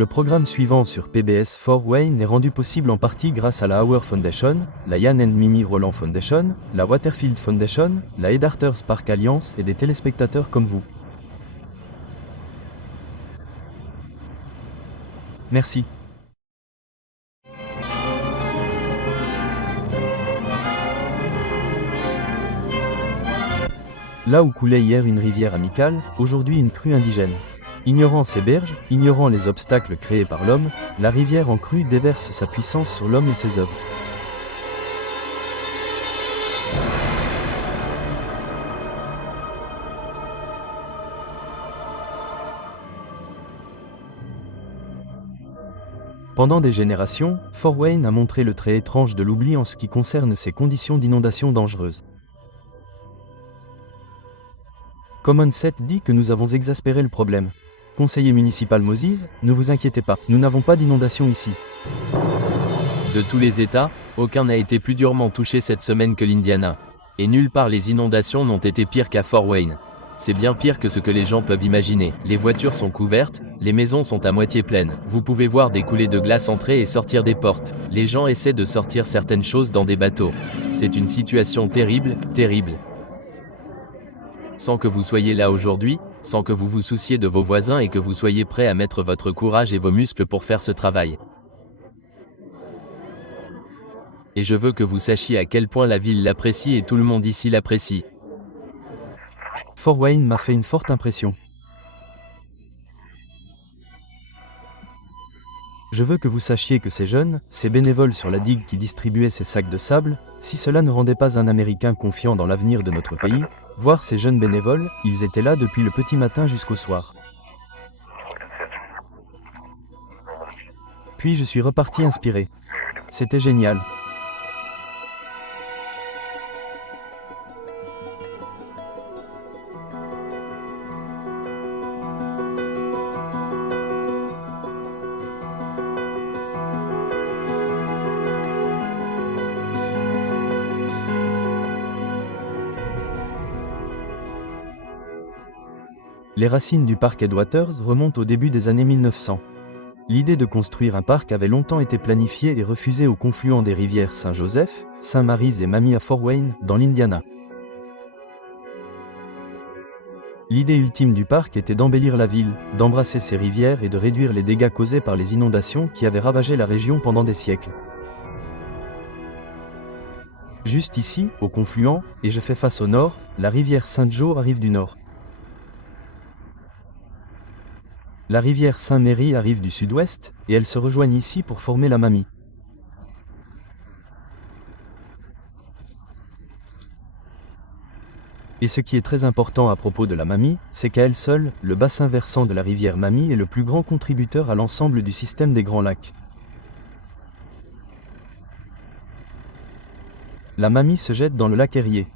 Le programme suivant sur PBS Fort Wayne est rendu possible en partie grâce à la Hauer Foundation, la Ian and Mimi Roland Foundation, la Waterfield Foundation, la Ed Arthur's Park Alliance et des téléspectateurs comme vous. Merci. Là où coulait hier une rivière amicale, aujourd'hui une crue indigène. Ignorant ses berges, ignorant les obstacles créés par l'homme, la rivière en crue déverse sa puissance sur l'homme et ses œuvres. Pendant des générations, Fort Wayne a montré le trait étrange de l'oubli en ce qui concerne ses conditions d'inondation dangereuses. Common 7 dit que nous avons exaspéré le problème. Conseiller municipal Moses, ne vous inquiétez pas, nous n'avons pas d'inondation ici. De tous les États, aucun n'a été plus durement touché cette semaine que l'Indiana. Et nulle part les inondations n'ont été pires qu'à Fort Wayne. C'est bien pire que ce que les gens peuvent imaginer. Les voitures sont couvertes, les maisons sont à moitié pleines. Vous pouvez voir des coulées de glace entrer et sortir des portes. Les gens essaient de sortir certaines choses dans des bateaux. C'est une situation terrible, terrible. Sans que vous soyez là aujourd'hui, sans que vous vous souciez de vos voisins et que vous soyez prêt à mettre votre courage et vos muscles pour faire ce travail. Et je veux que vous sachiez à quel point la ville l'apprécie et tout le monde ici l'apprécie. Fort Wayne m'a fait une forte impression. Je veux que vous sachiez que ces jeunes, ces bénévoles sur la digue qui distribuaient ces sacs de sable, si cela ne rendait pas un Américain confiant dans l'avenir de notre pays, voir ces jeunes bénévoles, ils étaient là depuis le petit matin jusqu'au soir. Puis je suis reparti inspiré. C'était génial. Les racines du parc Headwaters remontent au début des années 1900. L'idée de construire un parc avait longtemps été planifiée et refusée au confluent des rivières Saint-Joseph, Saint-Mary's et Mammie à Fort Wayne, dans l'Indiana. L'idée ultime du parc était d'embellir la ville, d'embrasser ses rivières et de réduire les dégâts causés par les inondations qui avaient ravagé la région pendant des siècles. Juste ici, au confluent, et je fais face au nord, la rivière Saint-Joe arrive du nord. La rivière Saint-Mary arrive du sud-ouest, et elles se rejoignent ici pour former la Mammie. Et ce qui est très important à propos de la Mammie, c'est qu'à elle seule, le bassin versant de la rivière Mammie est le plus grand contributeur à l'ensemble du système des Grands Lacs. La Mammie se jette dans le lac Erie.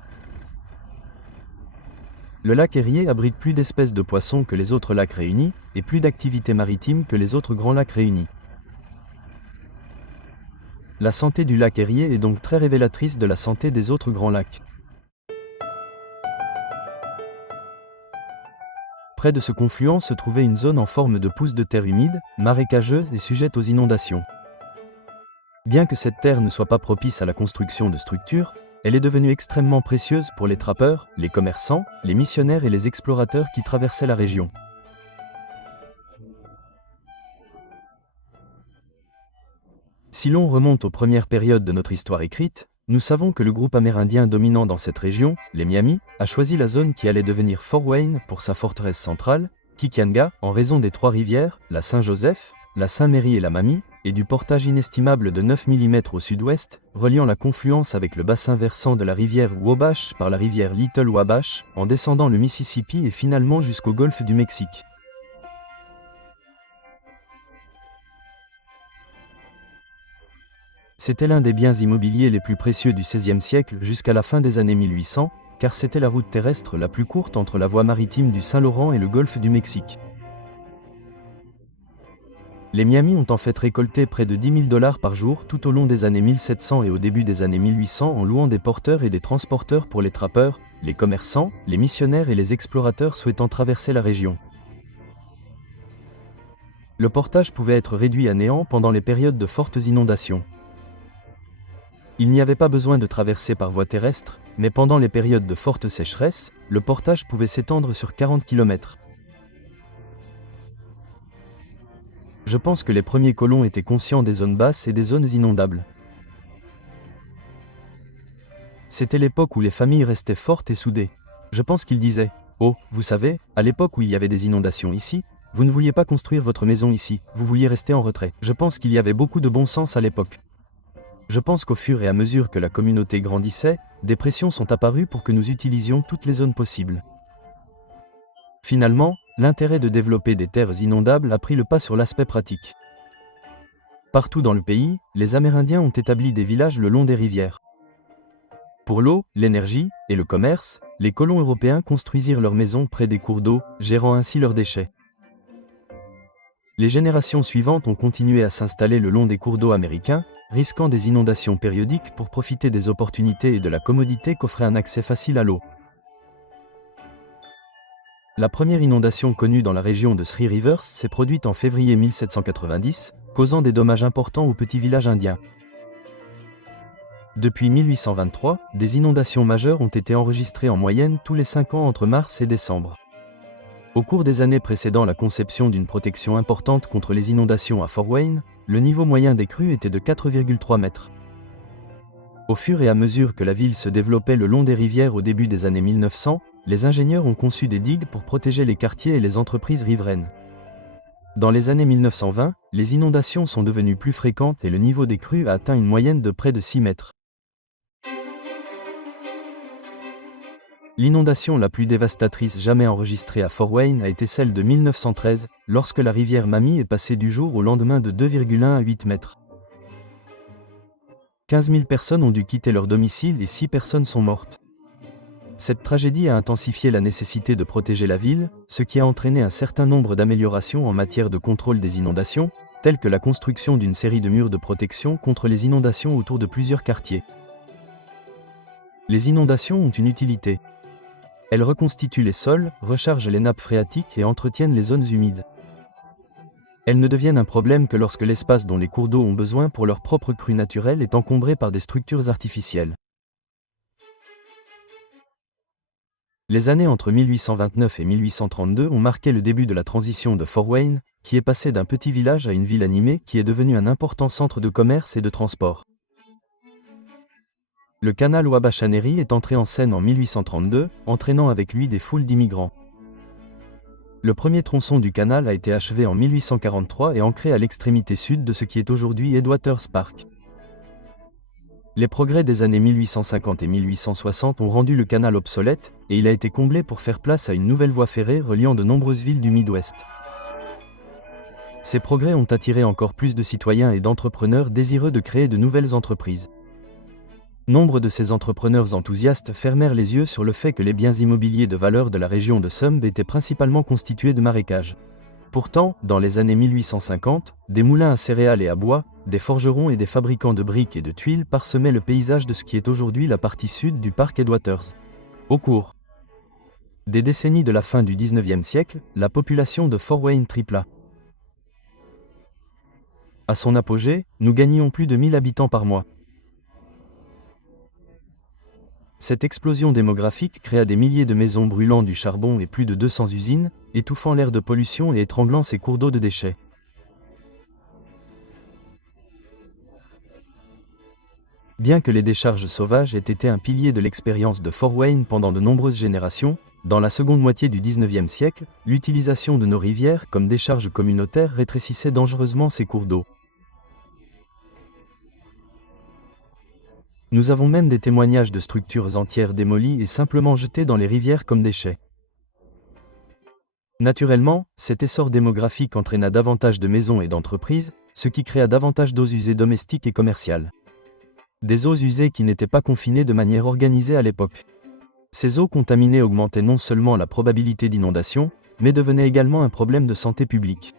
Le lac Erie abrite plus d'espèces de poissons que les autres lacs réunis, et plus d'activités maritimes que les autres grands lacs réunis. La santé du lac Erie est donc très révélatrice de la santé des autres grands lacs. Près de ce confluent se trouvait une zone en forme de pousse de terre humide, marécageuse et sujette aux inondations. Bien que cette terre ne soit pas propice à la construction de structures, elle est devenue extrêmement précieuse pour les trappeurs, les commerçants, les missionnaires et les explorateurs qui traversaient la région. Si l'on remonte aux premières périodes de notre histoire écrite, nous savons que le groupe amérindien dominant dans cette région, les Miami, a choisi la zone qui allait devenir Fort Wayne pour sa forteresse centrale, Kikianga, en raison des trois rivières, la Saint-Joseph, la Saint-Mary et la Mammie, et du portage inestimable de 9 mm au sud-ouest, reliant la confluence avec le bassin versant de la rivière Wabash par la rivière Little Wabash, en descendant le Mississippi et finalement jusqu'au golfe du Mexique. C'était l'un des biens immobiliers les plus précieux du XVIe siècle jusqu'à la fin des années 1800, car c'était la route terrestre la plus courte entre la voie maritime du Saint-Laurent et le golfe du Mexique. Les Miami ont en fait récolté près de 10 000 $ par jour tout au long des années 1700 et au début des années 1800 en louant des porteurs et des transporteurs pour les trappeurs, les commerçants, les missionnaires et les explorateurs souhaitant traverser la région. Le portage pouvait être réduit à néant pendant les périodes de fortes inondations. Il n'y avait pas besoin de traverser par voie terrestre, mais pendant les périodes de forte sécheresse, le portage pouvait s'étendre sur 40 km. Je pense que les premiers colons étaient conscients des zones basses et des zones inondables. C'était l'époque où les familles restaient fortes et soudées. Je pense qu'ils disaient « Oh, vous savez, à l'époque où il y avait des inondations ici, vous ne vouliez pas construire votre maison ici, vous vouliez rester en retrait. » Je pense qu'il y avait beaucoup de bon sens à l'époque. Je pense qu'au fur et à mesure que la communauté grandissait, des pressions sont apparues pour que nous utilisions toutes les zones possibles. Finalement, l'intérêt de développer des terres inondables a pris le pas sur l'aspect pratique. Partout dans le pays, les Amérindiens ont établi des villages le long des rivières. Pour l'eau, l'énergie et le commerce, les colons européens construisirent leurs maisons près des cours d'eau, gérant ainsi leurs déchets. Les générations suivantes ont continué à s'installer le long des cours d'eau américains, risquant des inondations périodiques pour profiter des opportunités et de la commodité qu'offrait un accès facile à l'eau. La première inondation connue dans la région de Three Rivers s'est produite en février 1790, causant des dommages importants aux petits villages indiens. Depuis 1823, des inondations majeures ont été enregistrées en moyenne tous les 5 ans entre mars et décembre. Au cours des années précédant la conception d'une protection importante contre les inondations à Fort Wayne, le niveau moyen des crues était de 4,3 mètres. Au fur et à mesure que la ville se développait le long des rivières au début des années 1900, les ingénieurs ont conçu des digues pour protéger les quartiers et les entreprises riveraines. Dans les années 1920, les inondations sont devenues plus fréquentes et le niveau des crues a atteint une moyenne de près de 6 mètres. L'inondation la plus dévastatrice jamais enregistrée à Fort Wayne a été celle de 1913, lorsque la rivière Maumee est passée du jour au lendemain de 2,1 à 8 mètres. 15 000 personnes ont dû quitter leur domicile et 6 personnes sont mortes. Cette tragédie a intensifié la nécessité de protéger la ville, ce qui a entraîné un certain nombre d'améliorations en matière de contrôle des inondations, telles que la construction d'une série de murs de protection contre les inondations autour de plusieurs quartiers. Les inondations ont une utilité. Elles reconstituent les sols, rechargent les nappes phréatiques et entretiennent les zones humides. Elles ne deviennent un problème que lorsque l'espace dont les cours d'eau ont besoin pour leur propre crue naturelle est encombré par des structures artificielles. Les années entre 1829 et 1832 ont marqué le début de la transition de Fort Wayne, qui est passé d'un petit village à une ville animée qui est devenue un important centre de commerce et de transport. Le canal Wabachanery est entré en scène en 1832, entraînant avec lui des foules d'immigrants. Le premier tronçon du canal a été achevé en 1843 et ancré à l'extrémité sud de ce qui est aujourd'hui Headwaters Park. Les progrès des années 1850 et 1860 ont rendu le canal obsolète, et il a été comblé pour faire place à une nouvelle voie ferrée reliant de nombreuses villes du Midwest. Ces progrès ont attiré encore plus de citoyens et d'entrepreneurs désireux de créer de nouvelles entreprises. Nombre de ces entrepreneurs enthousiastes fermèrent les yeux sur le fait que les biens immobiliers de valeur de la région de Sumb étaient principalement constitués de marécages. Pourtant, dans les années 1850, des moulins à céréales et à bois, des forgerons et des fabricants de briques et de tuiles parsemaient le paysage de ce qui est aujourd'hui la partie sud du parc Headwaters. Au cours des décennies de la fin du XIXe siècle, la population de Fort Wayne tripla. À son apogée, nous gagnions plus de 1000 habitants par mois. Cette explosion démographique créa des milliers de maisons brûlant du charbon et plus de 200 usines, étouffant l'air de pollution et étranglant ses cours d'eau de déchets. Bien que les décharges sauvages aient été un pilier de l'expérience de Fort Wayne pendant de nombreuses générations, dans la seconde moitié du XIXe siècle, l'utilisation de nos rivières comme décharges communautaires rétrécissait dangereusement ces cours d'eau. Nous avons même des témoignages de structures entières démolies et simplement jetées dans les rivières comme déchets. Naturellement, cet essor démographique entraîna davantage de maisons et d'entreprises, ce qui créa davantage d'eaux usées domestiques et commerciales. Des eaux usées qui n'étaient pas confinées de manière organisée à l'époque. Ces eaux contaminées augmentaient non seulement la probabilité d'inondation, mais devenaient également un problème de santé publique.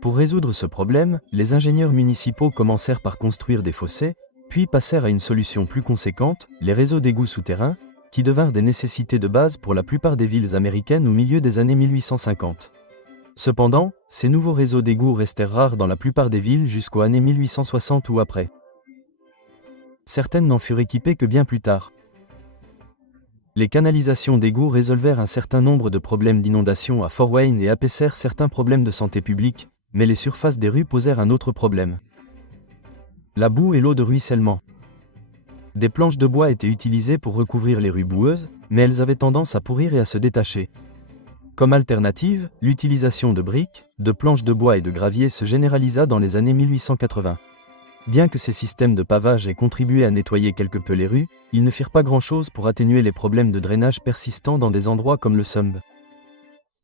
Pour résoudre ce problème, les ingénieurs municipaux commencèrent par construire des fossés, puis passèrent à une solution plus conséquente, les réseaux d'égouts souterrains, qui devinrent des nécessités de base pour la plupart des villes américaines au milieu des années 1850. Cependant, ces nouveaux réseaux d'égouts restèrent rares dans la plupart des villes jusqu'aux années 1860 ou après. Certaines n'en furent équipées que bien plus tard. Les canalisations d'égouts résolvèrent un certain nombre de problèmes d'inondation à Fort Wayne et apaisèrent certains problèmes de santé publique, mais les surfaces des rues posèrent un autre problème. La boue et l'eau de ruissellement. Des planches de bois étaient utilisées pour recouvrir les rues boueuses, mais elles avaient tendance à pourrir et à se détacher. Comme alternative, l'utilisation de briques, de planches de bois et de gravier se généralisa dans les années 1880. Bien que ces systèmes de pavage aient contribué à nettoyer quelque peu les rues, ils ne firent pas grand-chose pour atténuer les problèmes de drainage persistants dans des endroits comme le Sumb.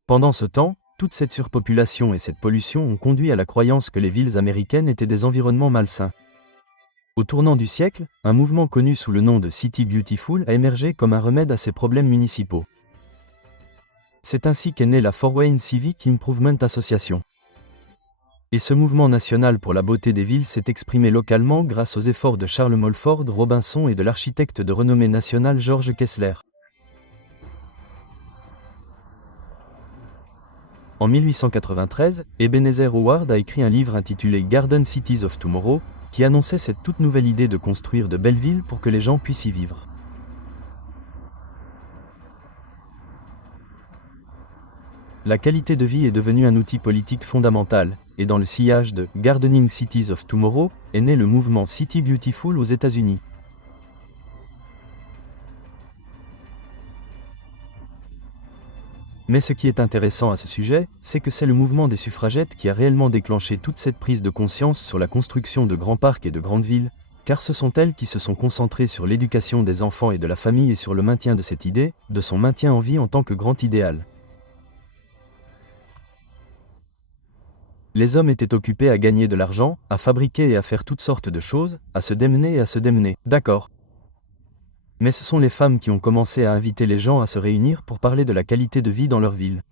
Pendant ce temps, toute cette surpopulation et cette pollution ont conduit à la croyance que les villes américaines étaient des environnements malsains. Au tournant du siècle, un mouvement connu sous le nom de City Beautiful a émergé comme un remède à ces problèmes municipaux. C'est ainsi qu'est née la Fort Wayne Civic Improvement Association. Et ce mouvement national pour la beauté des villes s'est exprimé localement grâce aux efforts de Charles Mulford Robinson et de l'architecte de renommée nationale George Kessler. En 1893, Ebenezer Howard a écrit un livre intitulé Garden Cities of Tomorrow, qui annonçait cette toute nouvelle idée de construire de belles villes pour que les gens puissent y vivre. La qualité de vie est devenue un outil politique fondamental, et dans le sillage de « Gardening Cities of Tomorrow » est né le mouvement City Beautiful aux États-Unis. Mais ce qui est intéressant à ce sujet, c'est que c'est le mouvement des suffragettes qui a réellement déclenché toute cette prise de conscience sur la construction de grands parcs et de grandes villes, car ce sont elles qui se sont concentrées sur l'éducation des enfants et de la famille et sur le maintien de cette idée, de son maintien en vie en tant que grand idéal. Les hommes étaient occupés à gagner de l'argent, à fabriquer et à faire toutes sortes de choses, à se démener et à se démener, d'accord. Mais ce sont les femmes qui ont commencé à inviter les gens à se réunir pour parler de la qualité de vie dans leur ville.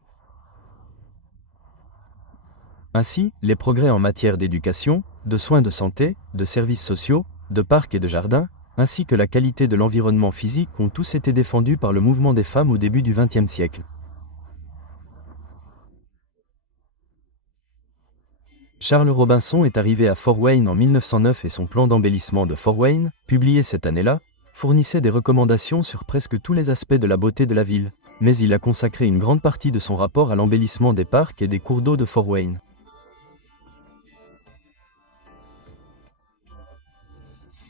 Ainsi, les progrès en matière d'éducation, de soins de santé, de services sociaux, de parcs et de jardins, ainsi que la qualité de l'environnement physique ont tous été défendus par le mouvement des femmes au début du XXe siècle. Charles Robinson est arrivé à Fort Wayne en 1909 et son plan d'embellissement de Fort Wayne, publié cette année-là, fournissait des recommandations sur presque tous les aspects de la beauté de la ville, mais il a consacré une grande partie de son rapport à l'embellissement des parcs et des cours d'eau de Fort Wayne.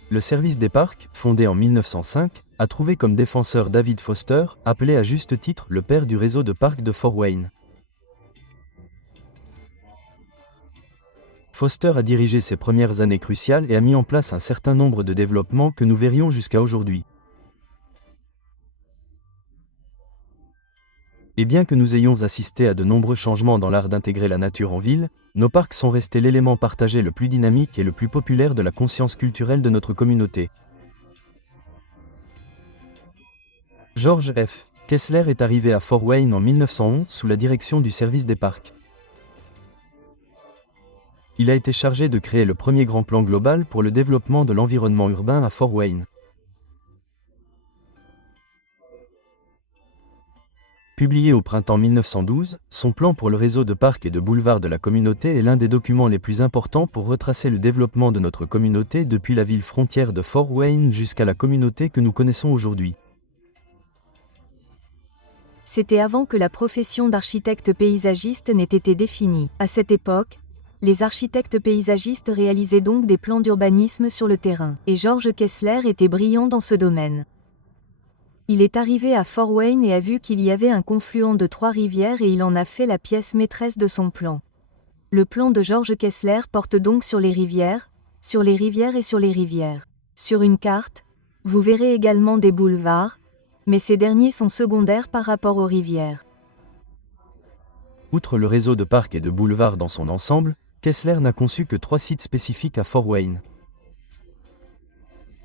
Le service des parcs, fondé en 1905, a trouvé comme défenseur David Foster, appelé à juste titre le père du réseau de parcs de Fort Wayne. Foster a dirigé ses premières années cruciales et a mis en place un certain nombre de développements que nous verrions jusqu'à aujourd'hui. Et bien que nous ayons assisté à de nombreux changements dans l'art d'intégrer la nature en ville, nos parcs sont restés l'élément partagé le plus dynamique et le plus populaire de la conscience culturelle de notre communauté. George F. Kessler est arrivé à Fort Wayne en 1911 sous la direction du service des parcs. Il a été chargé de créer le premier grand plan global pour le développement de l'environnement urbain à Fort Wayne. Publié au printemps 1912, son plan pour le réseau de parcs et de boulevards de la communauté est l'un des documents les plus importants pour retracer le développement de notre communauté depuis la ville frontière de Fort Wayne jusqu'à la communauté que nous connaissons aujourd'hui. C'était avant que la profession d'architecte paysagiste n'ait été définie. À cette époque, les architectes paysagistes réalisaient donc des plans d'urbanisme sur le terrain, et George Kessler était brillant dans ce domaine. Il est arrivé à Fort Wayne et a vu qu'il y avait un confluent de 3 rivières et il en a fait la pièce maîtresse de son plan. Le plan de George Kessler porte donc sur les rivières et sur les rivières. Sur une carte, vous verrez également des boulevards, mais ces derniers sont secondaires par rapport aux rivières. Outre le réseau de parcs et de boulevards dans son ensemble, Kessler n'a conçu que 3 sites spécifiques à Fort Wayne.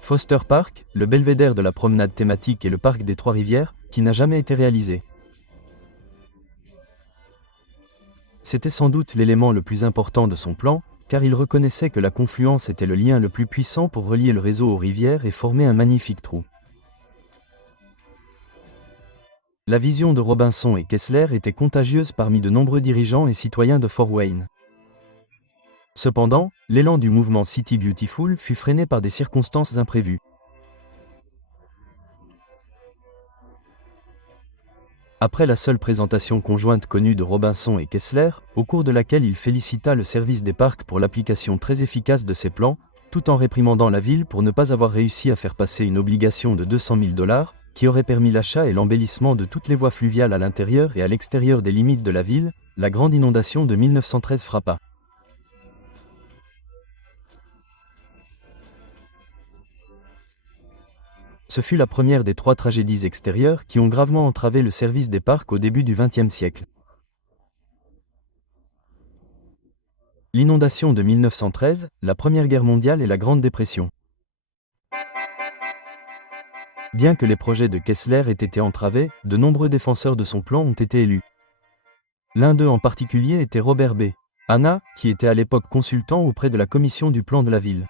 Foster Park, le belvédère de la promenade thématique et le parc des 3 rivières, qui n'a jamais été réalisé. C'était sans doute l'élément le plus important de son plan, car il reconnaissait que la confluence était le lien le plus puissant pour relier le réseau aux rivières et former un magnifique trou. La vision de Robinson et Kessler était contagieuse parmi de nombreux dirigeants et citoyens de Fort Wayne. Cependant, l'élan du mouvement City Beautiful fut freiné par des circonstances imprévues. Après la seule présentation conjointe connue de Robinson et Kessler, au cours de laquelle il félicita le service des parcs pour l'application très efficace de ses plans, tout en réprimandant la ville pour ne pas avoir réussi à faire passer une obligation de 200 000 $, qui aurait permis l'achat et l'embellissement de toutes les voies fluviales à l'intérieur et à l'extérieur des limites de la ville, la grande inondation de 1913 frappa. Ce fut la première des 3 tragédies extérieures qui ont gravement entravé le service des parcs au début du XXe siècle. L'inondation de 1913, la Première Guerre mondiale et la Grande Dépression. Bien que les projets de Kessler aient été entravés, de nombreux défenseurs de son plan ont été élus. L'un d'eux en particulier était Robert B. Hanna, qui était à l'époque consultant auprès de la commission du plan de la ville.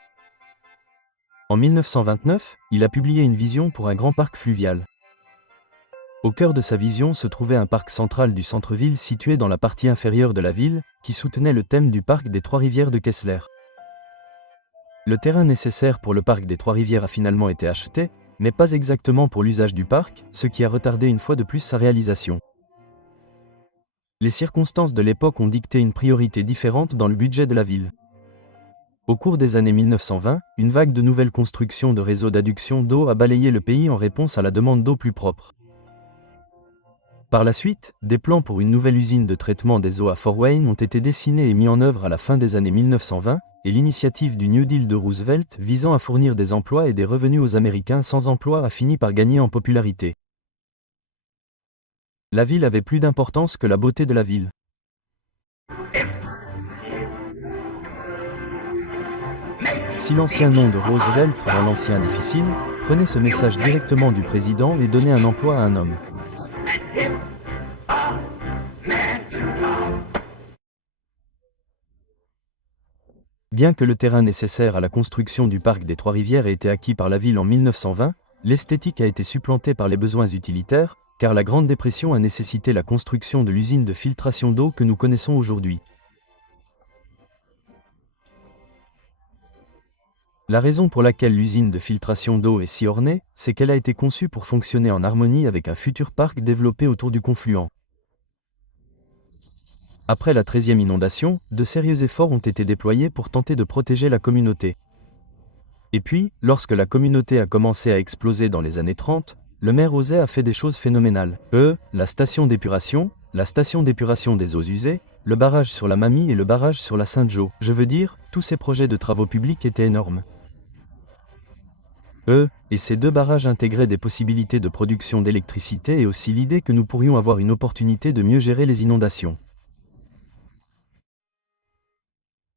En 1929, il a publié une vision pour un grand parc fluvial. Au cœur de sa vision se trouvait un parc central du centre-ville situé dans la partie inférieure de la ville, qui soutenait le thème du parc des Trois-Rivières de Kessler. Le terrain nécessaire pour le parc des Trois-Rivières a finalement été acheté, mais pas exactement pour l'usage du parc, ce qui a retardé une fois de plus sa réalisation. Les circonstances de l'époque ont dicté une priorité différente dans le budget de la ville. Au cours des années 1920, une vague de nouvelles constructions de réseaux d'adduction d'eau a balayé le pays en réponse à la demande d'eau plus propre. Par la suite, des plans pour une nouvelle usine de traitement des eaux à Fort Wayne ont été dessinés et mis en œuvre à la fin des années 1920, et l'initiative du New Deal de Roosevelt visant à fournir des emplois et des revenus aux Américains sans emploi a fini par gagner en popularité. La ville avait plus d'importance que la beauté de la ville. Si l'ancien nom de Roosevelt rend l'ancien difficile, prenez ce message directement du président et donnez un emploi à un homme. Bien que le terrain nécessaire à la construction du parc des Trois-Rivières ait été acquis par la ville en 1920, l'esthétique a été supplantée par les besoins utilitaires, car la Grande Dépression a nécessité la construction de l'usine de filtration d'eau que nous connaissons aujourd'hui. La raison pour laquelle l'usine de filtration d'eau est si ornée, c'est qu'elle a été conçue pour fonctionner en harmonie avec un futur parc développé autour du confluent. Après la 13e inondation, de sérieux efforts ont été déployés pour tenter de protéger la communauté. Et puis, lorsque la communauté a commencé à exploser dans les années 30, le maire Osait a fait des choses phénoménales. La station d'épuration des eaux usées, le barrage sur la Mamie et le barrage sur la Saint-Joe. Je veux dire, tous ces projets de travaux publics étaient énormes. Et ces 2 barrages intégraient des possibilités de production d'électricité et aussi l'idée que nous pourrions avoir une opportunité de mieux gérer les inondations.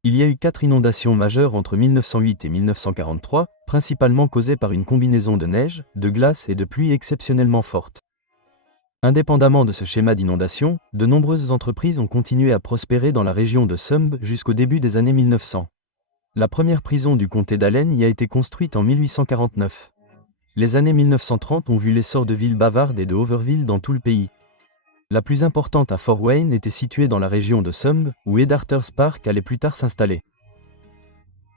Il y a eu 4 inondations majeures entre 1908 et 1943, principalement causées par une combinaison de neige, de glace et de pluie exceptionnellement forte. Indépendamment de ce schéma d'inondation, de nombreuses entreprises ont continué à prospérer dans la région de Sumb jusqu'au début des années 1900. La première prison du comté d'Allen y a été construite en 1849. Les années 1930 ont vu l'essor de villes bavardes et de Overville dans tout le pays. La plus importante à Fort Wayne était située dans la région de Sumb, où Ed Arthur's Park allait plus tard s'installer.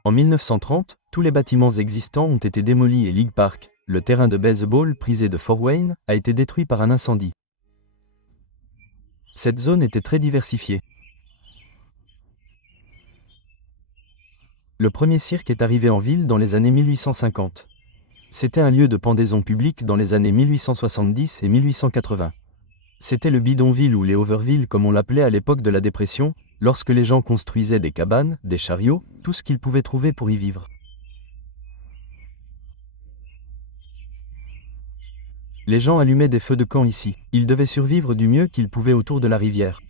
En 1930, tous les bâtiments existants ont été démolis et League Park, le terrain de baseball prisé de Fort Wayne, a été détruit par un incendie. Cette zone était très diversifiée. Le premier cirque est arrivé en ville dans les années 1850. C'était un lieu de pendaison publique dans les années 1870 et 1880. C'était le bidonville ou les Overville comme on l'appelait à l'époque de la Dépression, lorsque les gens construisaient des cabanes, des chariots, tout ce qu'ils pouvaient trouver pour y vivre. Les gens allumaient des feux de camp ici. Ils devaient survivre du mieux qu'ils pouvaient autour de la rivière.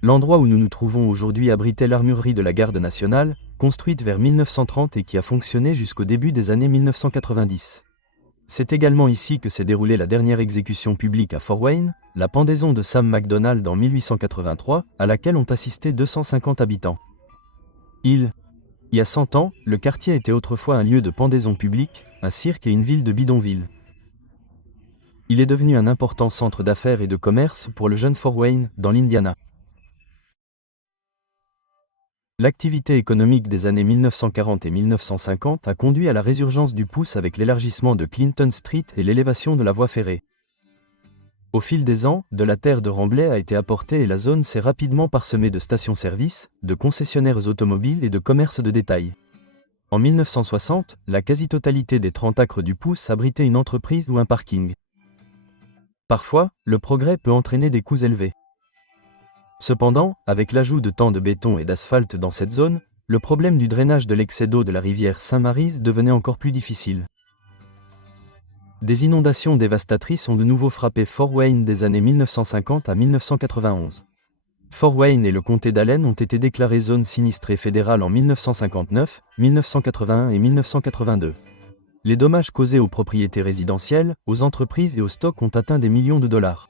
L'endroit où nous nous trouvons aujourd'hui abritait l'armurerie de la Garde nationale, construite vers 1930 et qui a fonctionné jusqu'au début des années 1990. C'est également ici que s'est déroulée la dernière exécution publique à Fort Wayne, la pendaison de Sam McDonald en 1883, à laquelle ont assisté 250 habitants. Il y a 100 ans, le quartier était autrefois un lieu de pendaison publique, un cirque et une ville de bidonville. Il est devenu un important centre d'affaires et de commerce pour le jeune Fort Wayne, dans l'Indiana. L'activité économique des années 1940 et 1950 a conduit à la résurgence du pouce avec l'élargissement de Clinton Street et l'élévation de la voie ferrée. Au fil des ans, de la terre de remblai a été apportée et la zone s'est rapidement parsemée de stations-service, de concessionnaires automobiles et de commerces de détail. En 1960, la quasi-totalité des 30 acres du pouce abritait une entreprise ou un parking. Parfois, le progrès peut entraîner des coûts élevés. Cependant, avec l'ajout de tant de béton et d'asphalte dans cette zone, le problème du drainage de l'excès d'eau de la rivière Saint-Maryse devenait encore plus difficile. Des inondations dévastatrices ont de nouveau frappé Fort Wayne des années 1950 à 1991. Fort Wayne et le comté d'Allen ont été déclarés zone sinistrée fédérale en 1959, 1981 et 1982. Les dommages causés aux propriétés résidentielles, aux entreprises et aux stocks ont atteint des millions de dollars.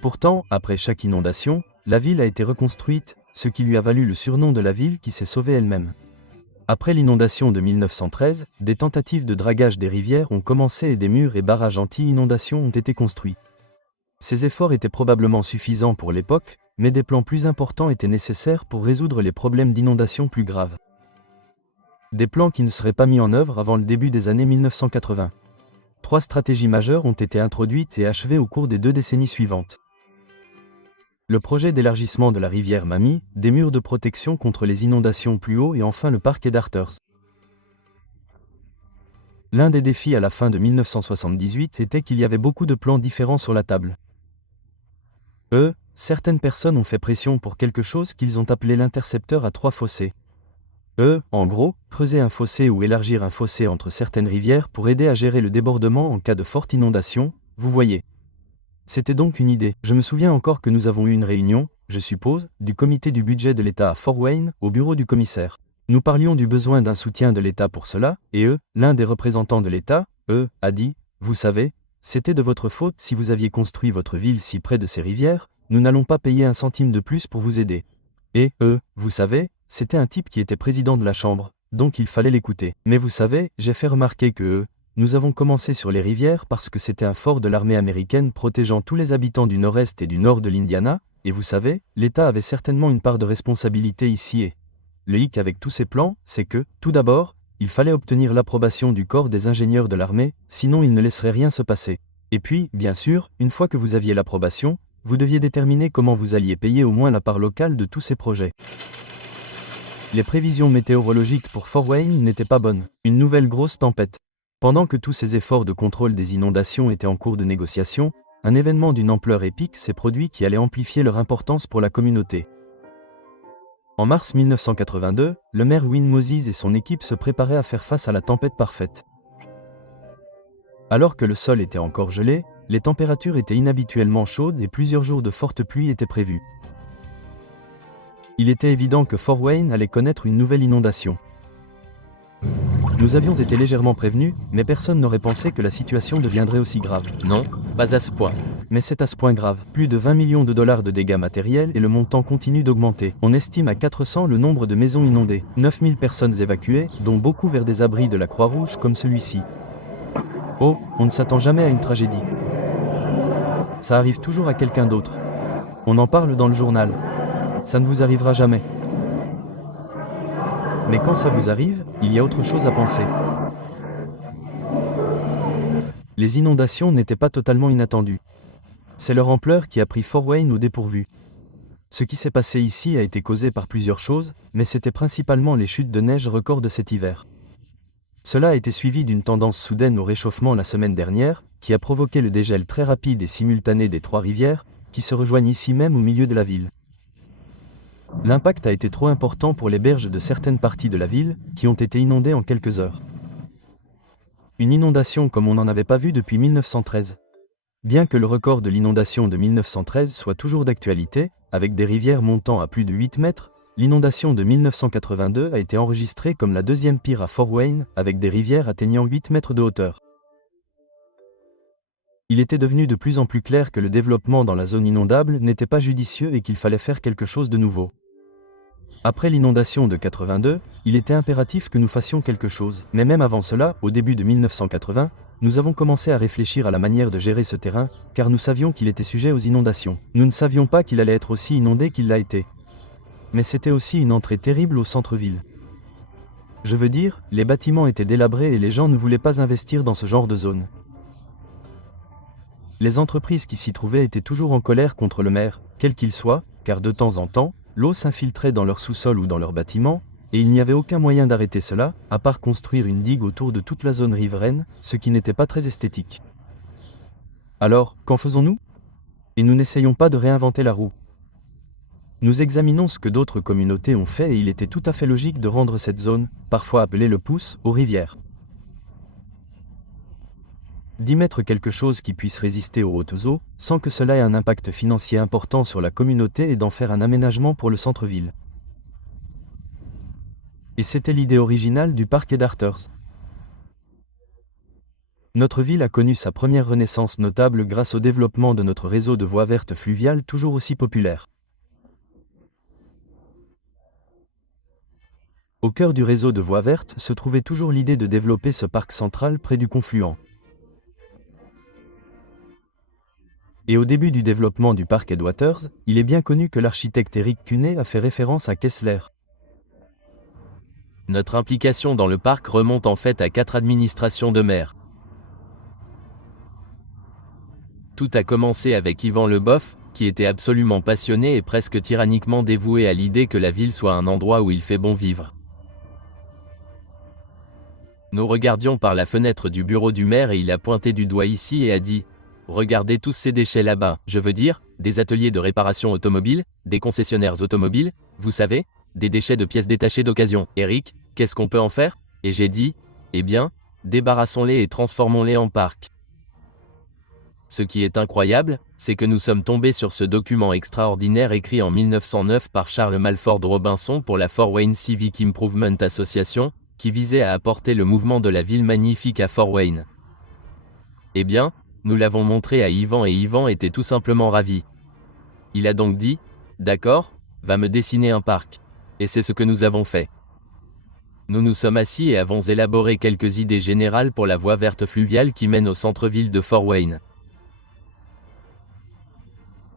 Pourtant, après chaque inondation, la ville a été reconstruite, ce qui lui a valu le surnom de la ville qui s'est sauvée elle-même. Après l'inondation de 1913, des tentatives de dragage des rivières ont commencé et des murs et barrages anti-inondation ont été construits. Ces efforts étaient probablement suffisants pour l'époque, mais des plans plus importants étaient nécessaires pour résoudre les problèmes d'inondation plus graves. Des plans qui ne seraient pas mis en œuvre avant le début des années 1980. 3 stratégies majeures ont été introduites et achevées au cours des 2 décennies suivantes. Le projet d'élargissement de la rivière Maumee, des murs de protection contre les inondations plus hauts et enfin le parquet d'Arthurs. L'un des défis à la fin de 1978 était qu'il y avait beaucoup de plans différents sur la table. Certaines personnes ont fait pression pour quelque chose qu'ils ont appelé l'intercepteur à 3 fossés. En gros, creuser un fossé ou élargir un fossé entre certaines rivières pour aider à gérer le débordement en cas de forte inondation, vous voyez. C'était donc une idée. Je me souviens encore que nous avons eu une réunion, je suppose, du comité du budget de l'État à Fort Wayne, au bureau du commissaire. Nous parlions du besoin d'un soutien de l'État pour cela, et l'un des représentants de l'État, a dit, vous savez, c'était de votre faute si vous aviez construit votre ville si près de ces rivières, nous n'allons pas payer un centime de plus pour vous aider. Et, vous savez, c'était un type qui était président de la Chambre, donc il fallait l'écouter. Mais vous savez, j'ai fait remarquer que, nous avons commencé sur les rivières parce que c'était un fort de l'armée américaine protégeant tous les habitants du nord-est et du nord de l'Indiana, et vous savez, l'État avait certainement une part de responsabilité ici et le hic avec tous ces plans, c'est que, tout d'abord, il fallait obtenir l'approbation du corps des ingénieurs de l'armée, sinon ils ne laisseraient rien se passer. Et puis, bien sûr, une fois que vous aviez l'approbation, vous deviez déterminer comment vous alliez payer au moins la part locale de tous ces projets. Les prévisions météorologiques pour Fort Wayne n'étaient pas bonnes. Une nouvelle grosse tempête. Pendant que tous ces efforts de contrôle des inondations étaient en cours de négociation, un événement d'une ampleur épique s'est produit qui allait amplifier leur importance pour la communauté. En mars 1982, le maire Win Moses et son équipe se préparaient à faire face à la tempête parfaite. Alors que le sol était encore gelé, les températures étaient inhabituellement chaudes et plusieurs jours de fortes pluies étaient prévus. Il était évident que Fort Wayne allait connaître une nouvelle inondation. Nous avions été légèrement prévenus, mais personne n'aurait pensé que la situation deviendrait aussi grave. Non, pas à ce point. Mais c'est à ce point grave. Plus de 20 millions de dollars de dégâts matériels et le montant continue d'augmenter. On estime à 400 le nombre de maisons inondées. 9000 personnes évacuées, dont beaucoup vers des abris de la Croix-Rouge comme celui-ci. Oh, on ne s'attend jamais à une tragédie. Ça arrive toujours à quelqu'un d'autre. On en parle dans le journal. Ça ne vous arrivera jamais. Mais quand ça vous arrive, il y a autre chose à penser. Les inondations n'étaient pas totalement inattendues. C'est leur ampleur qui a pris Fort Wayne au dépourvu. Ce qui s'est passé ici a été causé par plusieurs choses, mais c'était principalement les chutes de neige records de cet hiver. Cela a été suivi d'une tendance soudaine au réchauffement la semaine dernière, qui a provoqué le dégel très rapide et simultané des 3 rivières, qui se rejoignent ici même au milieu de la ville. L'impact a été trop important pour les berges de certaines parties de la ville, qui ont été inondées en quelques heures. Une inondation comme on n'en avait pas vu depuis 1913. Bien que le record de l'inondation de 1913 soit toujours d'actualité, avec des rivières montant à plus de 8 mètres, l'inondation de 1982 a été enregistrée comme la deuxième pire à Fort Wayne, avec des rivières atteignant 8 mètres de hauteur. Il était devenu de plus en plus clair que le développement dans la zone inondable n'était pas judicieux et qu'il fallait faire quelque chose de nouveau. Après l'inondation de 82, il était impératif que nous fassions quelque chose. Mais même avant cela, au début de 1980, nous avons commencé à réfléchir à la manière de gérer ce terrain, car nous savions qu'il était sujet aux inondations. Nous ne savions pas qu'il allait être aussi inondé qu'il l'a été. Mais c'était aussi une entrée terrible au centre-ville. Je veux dire, les bâtiments étaient délabrés et les gens ne voulaient pas investir dans ce genre de zone. Les entreprises qui s'y trouvaient étaient toujours en colère contre le maire, quel qu'il soit, car de temps en temps, l'eau s'infiltrait dans leur sous-sol ou dans leurs bâtiments, et il n'y avait aucun moyen d'arrêter cela, à part construire une digue autour de toute la zone riveraine, ce qui n'était pas très esthétique. Alors, qu'en faisons-nous? Et nous n'essayons pas de réinventer la roue. Nous examinons ce que d'autres communautés ont fait et il était tout à fait logique de rendre cette zone, parfois appelée le pouce, aux rivières. D'y mettre quelque chose qui puisse résister aux hautes eaux, sans que cela ait un impact financier important sur la communauté et d'en faire un aménagement pour le centre-ville. Et c'était l'idée originale du parc Edarters. Notre ville a connu sa première renaissance notable grâce au développement de notre réseau de voies vertes fluviales toujours aussi populaire. Au cœur du réseau de voies vertes se trouvait toujours l'idée de développer ce parc central près du confluent. Et au début du développement du parc Headwaters, il est bien connu que l'architecte Eric Cunet a fait référence à Kessler. Notre implication dans le parc remonte en fait à 4 administrations de maires. Tout a commencé avec Yvan Leboeuf, qui était absolument passionné et presque tyranniquement dévoué à l'idée que la ville soit un endroit où il fait bon vivre. Nous regardions par la fenêtre du bureau du maire et il a pointé du doigt ici et a dit « Regardez tous ces déchets là-bas, je veux dire, des ateliers de réparation automobile, des concessionnaires automobiles, vous savez, des déchets de pièces détachées d'occasion. Eric, qu'est-ce qu'on peut en faire ?» Et j'ai dit « Eh bien, débarrassons-les et transformons-les en parc. » Ce qui est incroyable, c'est que nous sommes tombés sur ce document extraordinaire écrit en 1909 par Charles Malford Robinson pour la Fort Wayne Civic Improvement Association, qui visait à apporter le mouvement de la ville magnifique à Fort Wayne. Eh bien, nous l'avons montré à Yvan et Yvan était tout simplement ravi. Il a donc dit « D'accord, va me dessiner un parc. » Et c'est ce que nous avons fait. Nous nous sommes assis et avons élaboré quelques idées générales pour la voie verte fluviale qui mène au centre-ville de Fort Wayne.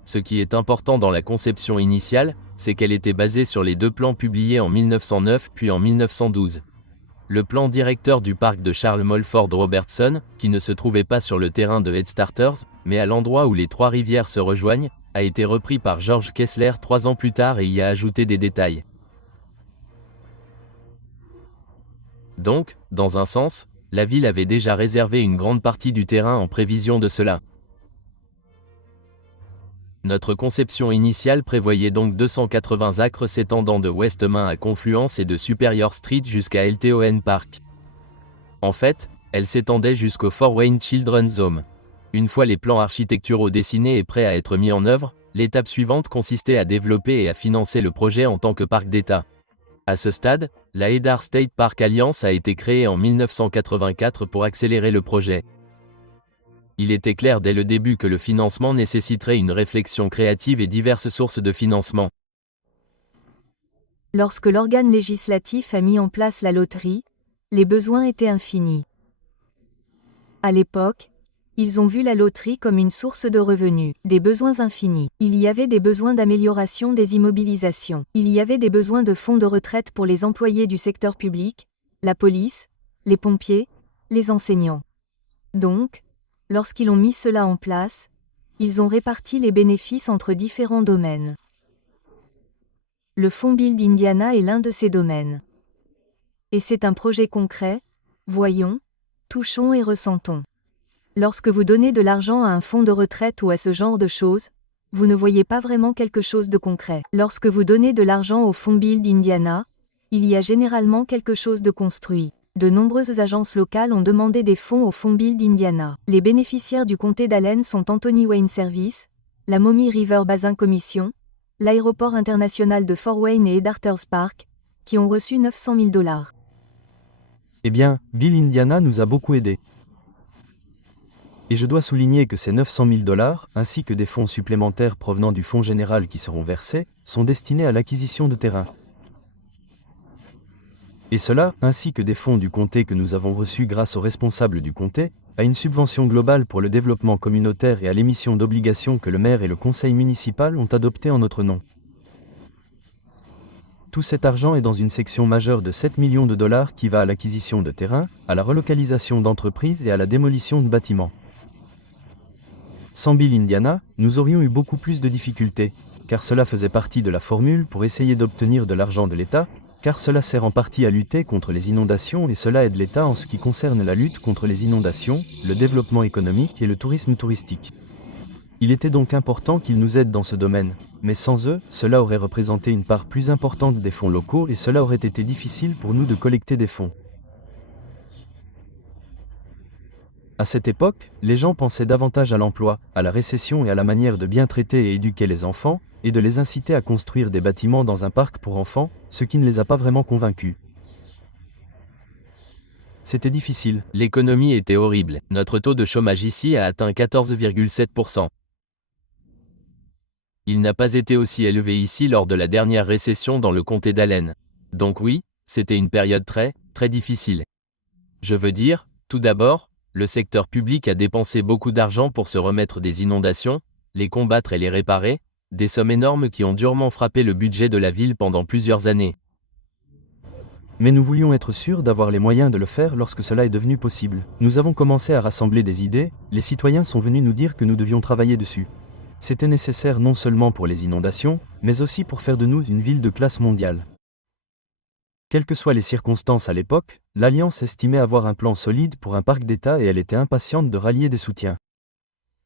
Ce qui est important dans la conception initiale, c'est qu'elle était basée sur les 2 plans publiés en 1909 puis en 1912. Le plan directeur du parc de Charles Mulford Robertson, qui ne se trouvait pas sur le terrain de Headstarters, mais à l'endroit où les 3 rivières se rejoignent, a été repris par George Kessler 3 ans plus tard et y a ajouté des détails. Donc, dans un sens, la ville avait déjà réservé une grande partie du terrain en prévision de cela. Notre conception initiale prévoyait donc 280 acres s'étendant de West Main à Confluence et de Superior Street jusqu'à LTON Park. En fait, elle s'étendait jusqu'au Fort Wayne Children's Home. Une fois les plans architecturaux dessinés et prêts à être mis en œuvre, l'étape suivante consistait à développer et à financer le projet en tant que parc d'État. À ce stade, la Cedar State Park Alliance a été créée en 1984 pour accélérer le projet. Il était clair dès le début que le financement nécessiterait une réflexion créative et diverses sources de financement. Lorsque l'organe législatif a mis en place la loterie, les besoins étaient infinis. À l'époque, ils ont vu la loterie comme une source de revenus, des besoins infinis. Il y avait des besoins d'amélioration des immobilisations. Il y avait des besoins de fonds de retraite pour les employés du secteur public, la police, les pompiers, les enseignants. Donc, lorsqu'ils ont mis cela en place, ils ont réparti les bénéfices entre différents domaines. Le fonds Build Indiana est l'un de ces domaines. Et c'est un projet concret, voyons, touchons et ressentons. Lorsque vous donnez de l'argent à un fonds de retraite ou à ce genre de choses, vous ne voyez pas vraiment quelque chose de concret. Lorsque vous donnez de l'argent au fonds Build Indiana, il y a généralement quelque chose de construit. De nombreuses agences locales ont demandé des fonds au fonds Build Indiana. Les bénéficiaires du comté d'Allen sont Anthony Wayne Service, la Maumee River Basin Commission, l'aéroport international de Fort Wayne et Headarters Park, qui ont reçu 900 000 $. Eh bien, Build Indiana nous a beaucoup aidés. Et je dois souligner que ces 900 000 $, ainsi que des fonds supplémentaires provenant du fonds général qui seront versés, sont destinés à l'acquisition de terrain. Et cela, ainsi que des fonds du comté que nous avons reçus grâce aux responsables du comté, à une subvention globale pour le développement communautaire et à l'émission d'obligations que le maire et le conseil municipal ont adoptées en notre nom. Tout cet argent est dans une section majeure de 7 millions de dollars qui va à l'acquisition de terrains, à la relocalisation d'entreprises et à la démolition de bâtiments. Sans Bill Indiana, nous aurions eu beaucoup plus de difficultés, car cela faisait partie de la formule pour essayer d'obtenir de l'argent de l'État, car cela sert en partie à lutter contre les inondations et cela aide l'État en ce qui concerne la lutte contre les inondations, le développement économique et le tourisme touristique. Il était donc important qu'ils nous aident dans ce domaine, mais sans eux, cela aurait représenté une part plus importante des fonds locaux et cela aurait été difficile pour nous de collecter des fonds. À cette époque, les gens pensaient davantage à l'emploi, à la récession et à la manière de bien traiter et éduquer les enfants, et de les inciter à construire des bâtiments dans un parc pour enfants, ce qui ne les a pas vraiment convaincus. C'était difficile. L'économie était horrible. Notre taux de chômage ici a atteint 14,7%. Il n'a pas été aussi élevé ici lors de la dernière récession dans le comté d'Allen. Donc oui, c'était une période très difficile. Je veux dire, tout d'abord, le secteur public a dépensé beaucoup d'argent pour se remettre des inondations, les combattre et les réparer, des sommes énormes qui ont durement frappé le budget de la ville pendant plusieurs années. Mais nous voulions être sûrs d'avoir les moyens de le faire lorsque cela est devenu possible. Nous avons commencé à rassembler des idées, les citoyens sont venus nous dire que nous devions travailler dessus. C'était nécessaire non seulement pour les inondations, mais aussi pour faire de nous une ville de classe mondiale. Quelles que soient les circonstances à l'époque, l'Alliance estimait avoir un plan solide pour un parc d'État et elle était impatiente de rallier des soutiens.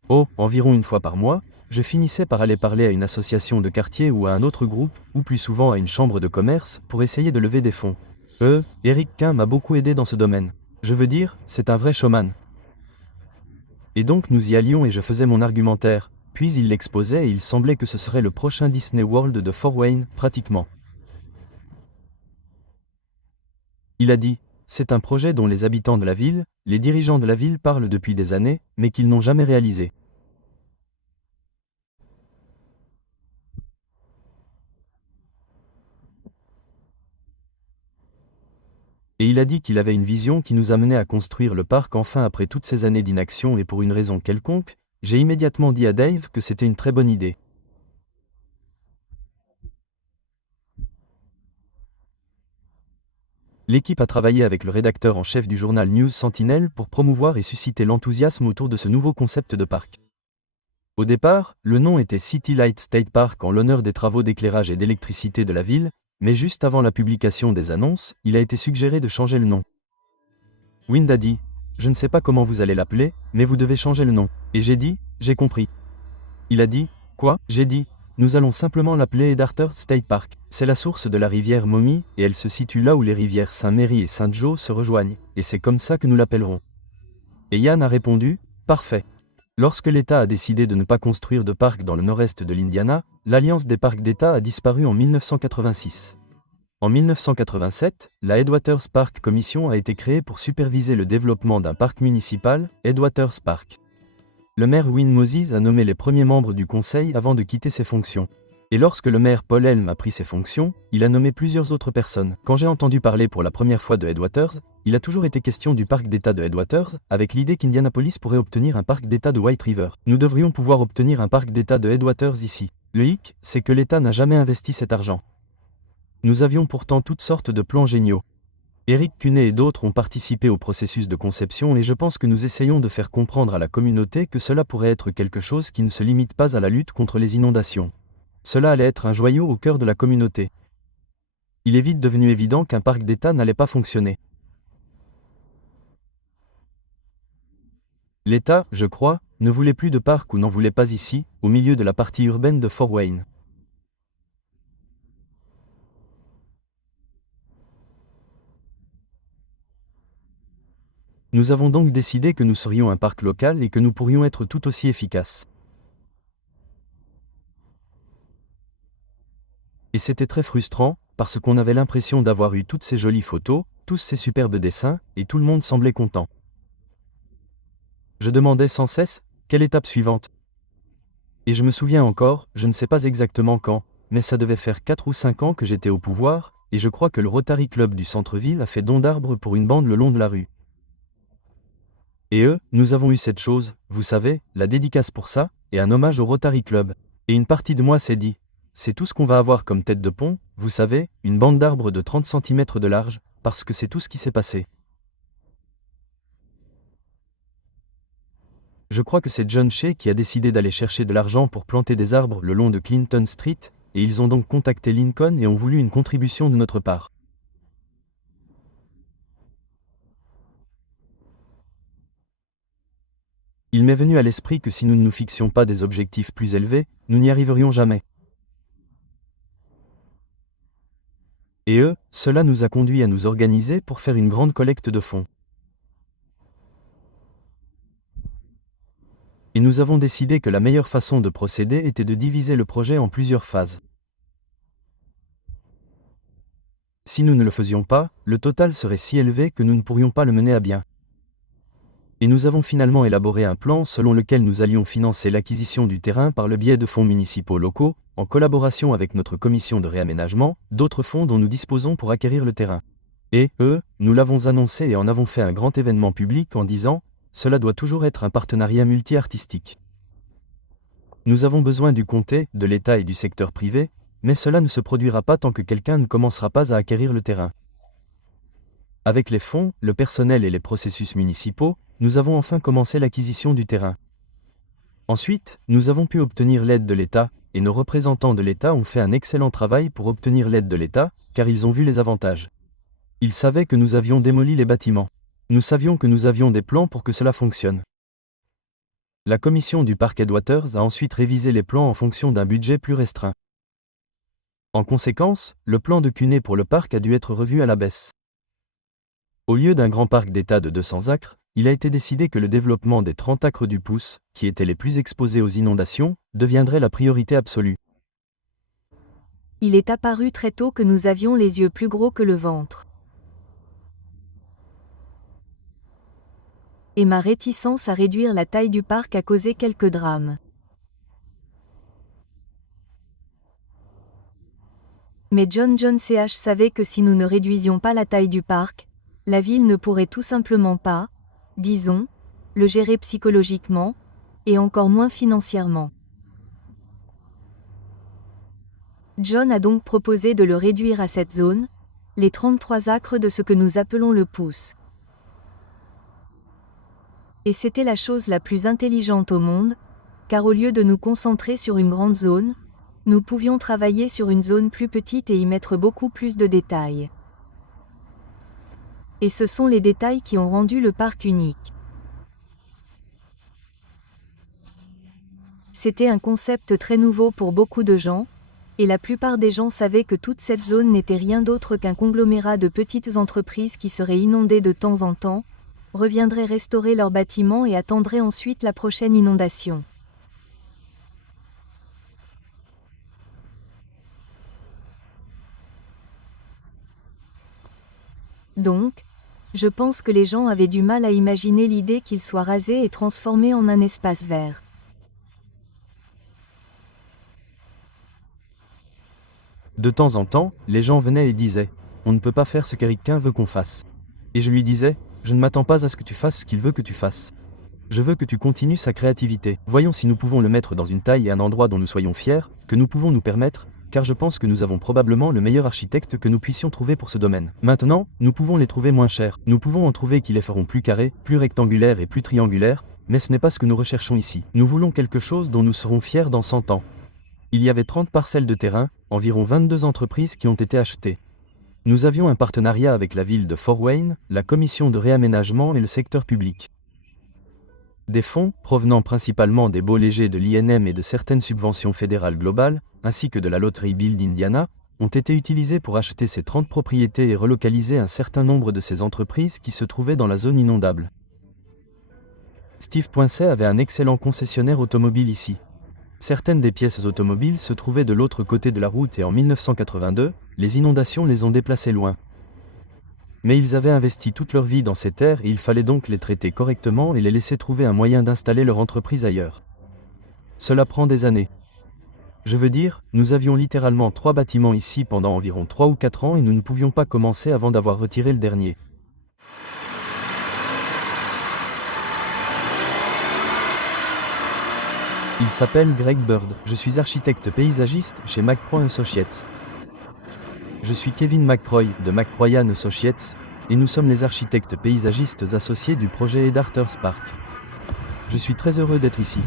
Environ une fois par mois, je finissais par aller parler à une association de quartier ou à un autre groupe, ou plus souvent à une chambre de commerce, pour essayer de lever des fonds. Eric Quinn m'a beaucoup aidé dans ce domaine. Je veux dire, c'est un vrai showman. Et donc nous y allions et je faisais mon argumentaire, puis il l'exposait et il semblait que ce serait le prochain Disney World de Fort Wayne, pratiquement. Il a dit, c'est un projet dont les habitants de la ville, les dirigeants de la ville parlent depuis des années, mais qu'ils n'ont jamais réalisé. Et il a dit qu'il avait une vision qui nous amenait à construire le parc enfin après toutes ces années d'inaction et pour une raison quelconque, j'ai immédiatement dit à Dave que c'était une très bonne idée. L'équipe a travaillé avec le rédacteur en chef du journal News Sentinel pour promouvoir et susciter l'enthousiasme autour de ce nouveau concept de parc. Au départ, le nom était City Light State Park en l'honneur des travaux d'éclairage et d'électricité de la ville, mais juste avant la publication des annonces, il a été suggéré de changer le nom. Wind a dit, je ne sais pas comment vous allez l'appeler, mais vous devez changer le nom. Et j'ai dit, j'ai compris. Il a dit, quoi? J'ai dit, nous allons simplement l'appeler Edarter State Park. C'est la source de la rivière Mommy, et elle se situe là où les rivières Saint-Mary et Saint-Joe se rejoignent, et c'est comme ça que nous l'appellerons. Et Yann a répondu, parfait. Lorsque l'État a décidé de ne pas construire de parc dans le nord-est de l'Indiana, l'Alliance des parcs d'État a disparu en 1986. En 1987, la Headwaters Park Commission a été créée pour superviser le développement d'un parc municipal, Headwaters Park. Le maire Win Moses a nommé les premiers membres du conseil avant de quitter ses fonctions. Et lorsque le maire Paul Helm a pris ses fonctions, il a nommé plusieurs autres personnes. Quand j'ai entendu parler pour la première fois de Headwaters, il a toujours été question du parc d'État de Headwaters, avec l'idée qu'Indianapolis pourrait obtenir un parc d'État de White River. Nous devrions pouvoir obtenir un parc d'État de Headwaters ici. Le hic, c'est que l'État n'a jamais investi cet argent. Nous avions pourtant toutes sortes de plans géniaux. Eric Cunet et d'autres ont participé au processus de conception et je pense que nous essayons de faire comprendre à la communauté que cela pourrait être quelque chose qui ne se limite pas à la lutte contre les inondations. Cela allait être un joyau au cœur de la communauté. Il est vite devenu évident qu'un parc d'État n'allait pas fonctionner. L'État, je crois, ne voulait plus de parc ou n'en voulait pas ici, au milieu de la partie urbaine de Fort Wayne. Nous avons donc décidé que nous serions un parc local et que nous pourrions être tout aussi efficaces. Et c'était très frustrant, parce qu'on avait l'impression d'avoir eu toutes ces jolies photos, tous ces superbes dessins, et tout le monde semblait content. Je demandais sans cesse, quelle étape suivante? Et je me souviens encore, je ne sais pas exactement quand, mais ça devait faire 4 ou 5 ans que j'étais au pouvoir, et je crois que le Rotary Club du centre-ville a fait don d'arbres pour une bande le long de la rue. Et nous avons eu cette chose, vous savez, la dédicace pour ça, et un hommage au Rotary Club. Et une partie de moi s'est dit, c'est tout ce qu'on va avoir comme tête de pont, vous savez, une bande d'arbres de 30 cm de large, parce que c'est tout ce qui s'est passé. Je crois que c'est John Shea qui a décidé d'aller chercher de l'argent pour planter des arbres le long de Clinton Street, et ils ont donc contacté Lincoln et ont voulu une contribution de notre part. Il m'est venu à l'esprit que si nous ne nous fixions pas des objectifs plus élevés, nous n'y arriverions jamais. Et cela nous a conduit à nous organiser pour faire une grande collecte de fonds. Et nous avons décidé que la meilleure façon de procéder était de diviser le projet en plusieurs phases. Si nous ne le faisions pas, le total serait si élevé que nous ne pourrions pas le mener à bien. Et nous avons finalement élaboré un plan selon lequel nous allions financer l'acquisition du terrain par le biais de fonds municipaux locaux, en collaboration avec notre commission de réaménagement, d'autres fonds dont nous disposons pour acquérir le terrain. Et, nous l'avons annoncé et en avons fait un grand événement public en disant, cela doit toujours être un partenariat multi-artistique. Nous avons besoin du comté, de l'État et du secteur privé, mais cela ne se produira pas tant que quelqu'un ne commencera pas à acquérir le terrain. Avec les fonds, le personnel et les processus municipaux, nous avons enfin commencé l'acquisition du terrain. Ensuite, nous avons pu obtenir l'aide de l'État, et nos représentants de l'État ont fait un excellent travail pour obtenir l'aide de l'État, car ils ont vu les avantages. Ils savaient que nous avions démoli les bâtiments. Nous savions que nous avions des plans pour que cela fonctionne. La commission du parc Headwaters a ensuite révisé les plans en fonction d'un budget plus restreint. En conséquence, le plan de Cuney pour le parc a dû être revu à la baisse. Au lieu d'un grand parc d'État de 200 acres, il a été décidé que le développement des 30 acres du Pouce, qui étaient les plus exposés aux inondations, deviendrait la priorité absolue. Il est apparu très tôt que nous avions les yeux plus gros que le ventre. Et ma réticence à réduire la taille du parc a causé quelques drames. Mais John Ch. savait que si nous ne réduisions pas la taille du parc, la ville ne pourrait tout simplement pas, disons, le gérer psychologiquement, et encore moins financièrement. John a donc proposé de le réduire à cette zone, les 33 acres de ce que nous appelons le Pouce. Et c'était la chose la plus intelligente au monde, car au lieu de nous concentrer sur une grande zone, nous pouvions travailler sur une zone plus petite et y mettre beaucoup plus de détails. Et ce sont les détails qui ont rendu le parc unique. C'était un concept très nouveau pour beaucoup de gens, et la plupart des gens savaient que toute cette zone n'était rien d'autre qu'un conglomérat de petites entreprises qui seraient inondées de temps en temps, reviendraient restaurer leurs bâtiments et attendraient ensuite la prochaine inondation. Donc, je pense que les gens avaient du mal à imaginer l'idée qu'il soit rasé et transformé en un espace vert. De temps en temps, les gens venaient et disaient « On ne peut pas faire ce qu'Éricain veut qu'on fasse. » Et je lui disais « Je ne m'attends pas à ce que tu fasses ce qu'il veut que tu fasses. Je veux que tu continues sa créativité. Voyons si nous pouvons le mettre dans une taille et un endroit dont nous soyons fiers, que nous pouvons nous permettre, car je pense que nous avons probablement le meilleur architecte que nous puissions trouver pour ce domaine. Maintenant, nous pouvons les trouver moins chers. Nous pouvons en trouver qui les feront plus carrés, plus rectangulaires et plus triangulaires, mais ce n'est pas ce que nous recherchons ici. Nous voulons quelque chose dont nous serons fiers dans 100 ans. » Il y avait 30 parcelles de terrain, environ 22 entreprises qui ont été achetées. Nous avions un partenariat avec la ville de Fort Wayne, la commission de réaménagement et le secteur public. Des fonds, provenant principalement des baux légers de l'INM et de certaines subventions fédérales globales, ainsi que de la loterie Bill d'Indiana, ont été utilisés pour acheter ces 30 propriétés et relocaliser un certain nombre de ces entreprises qui se trouvaient dans la zone inondable. Steve Poinsett avait un excellent concessionnaire automobile ici. Certaines des pièces automobiles se trouvaient de l'autre côté de la route et en 1982, les inondations les ont déplacées loin. Mais ils avaient investi toute leur vie dans ces terres et il fallait donc les traiter correctement et les laisser trouver un moyen d'installer leur entreprise ailleurs. Cela prend des années. Je veux dire, nous avions littéralement 3 bâtiments ici pendant environ 3 ou 4 ans et nous ne pouvions pas commencer avant d'avoir retiré le dernier. Il s'appelle Greg Bird, je suis architecte paysagiste chez McCroy Associates. Je suis Kevin McCroy de McCroyan Associates, et nous sommes les architectes paysagistes associés du projet Ed Arthur's Park. Je suis très heureux d'être ici.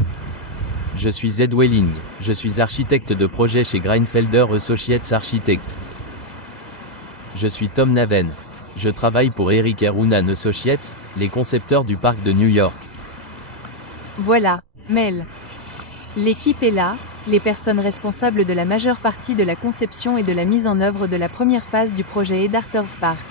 Je suis Ed Welling, je suis architecte de projet chez Greinfelder Associates Architects. Je suis Tom Naven. Je travaille pour Eric Erunan Associates, les concepteurs du parc de New York. Voilà, Mel. L'équipe est là, les personnes responsables de la majeure partie de la conception et de la mise en œuvre de la première phase du projet Ed Arthur's Park.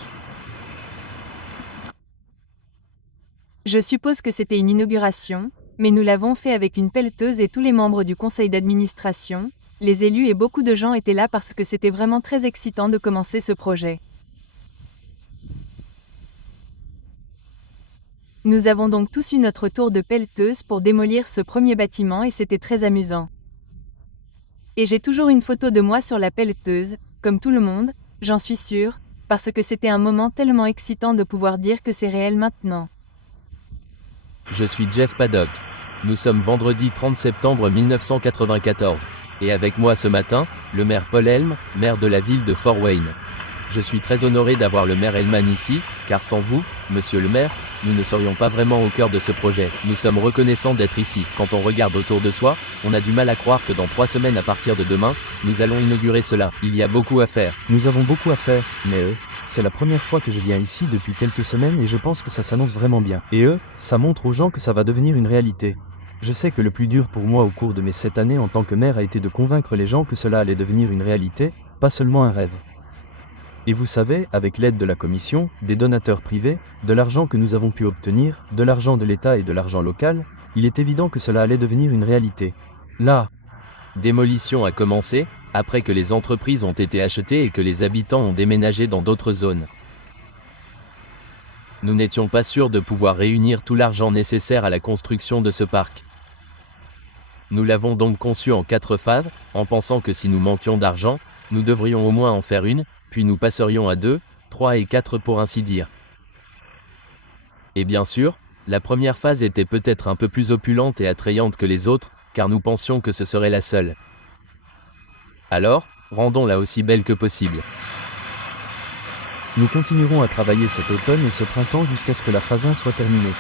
Je suppose que c'était une inauguration, mais nous l'avons fait avec une pelleteuse et tous les membres du conseil d'administration, les élus et beaucoup de gens étaient là parce que c'était vraiment très excitant de commencer ce projet. Nous avons donc tous eu notre tour de pelleteuse pour démolir ce premier bâtiment et c'était très amusant. Et j'ai toujours une photo de moi sur la pelleteuse, comme tout le monde, j'en suis sûre, parce que c'était un moment tellement excitant de pouvoir dire que c'est réel maintenant. Je suis Jeff Paddock. Nous sommes vendredi 30 septembre 1994. Et avec moi ce matin, le maire Paul Helm, maire de la ville de Fort Wayne. Je suis très honoré d'avoir le maire Hellman ici, car sans vous, monsieur le maire, nous ne serions pas vraiment au cœur de ce projet. Nous sommes reconnaissants d'être ici. Quand on regarde autour de soi, on a du mal à croire que dans 3 semaines à partir de demain, nous allons inaugurer cela. Il y a beaucoup à faire. Nous avons beaucoup à faire, mais c'est la première fois que je viens ici depuis quelques semaines et je pense que ça s'annonce vraiment bien. Et ça montre aux gens que ça va devenir une réalité. Je sais que le plus dur pour moi au cours de mes 7 années en tant que maire a été de convaincre les gens que cela allait devenir une réalité, pas seulement un rêve. Et vous savez, avec l'aide de la commission, des donateurs privés, de l'argent que nous avons pu obtenir, de l'argent de l'État et de l'argent local, il est évident que cela allait devenir une réalité. La démolition a commencé, après que les entreprises ont été achetées et que les habitants ont déménagé dans d'autres zones. Nous n'étions pas sûrs de pouvoir réunir tout l'argent nécessaire à la construction de ce parc. Nous l'avons donc conçu en 4 phases, en pensant que si nous manquions d'argent, nous devrions au moins en faire une, puis nous passerions à 2, 3 et 4 pour ainsi dire. Et bien sûr, la première phase était peut-être un peu plus opulente et attrayante que les autres, car nous pensions que ce serait la seule. Alors, rendons-la aussi belle que possible. Nous continuerons à travailler cet automne et ce printemps jusqu'à ce que la phase 1 soit terminée.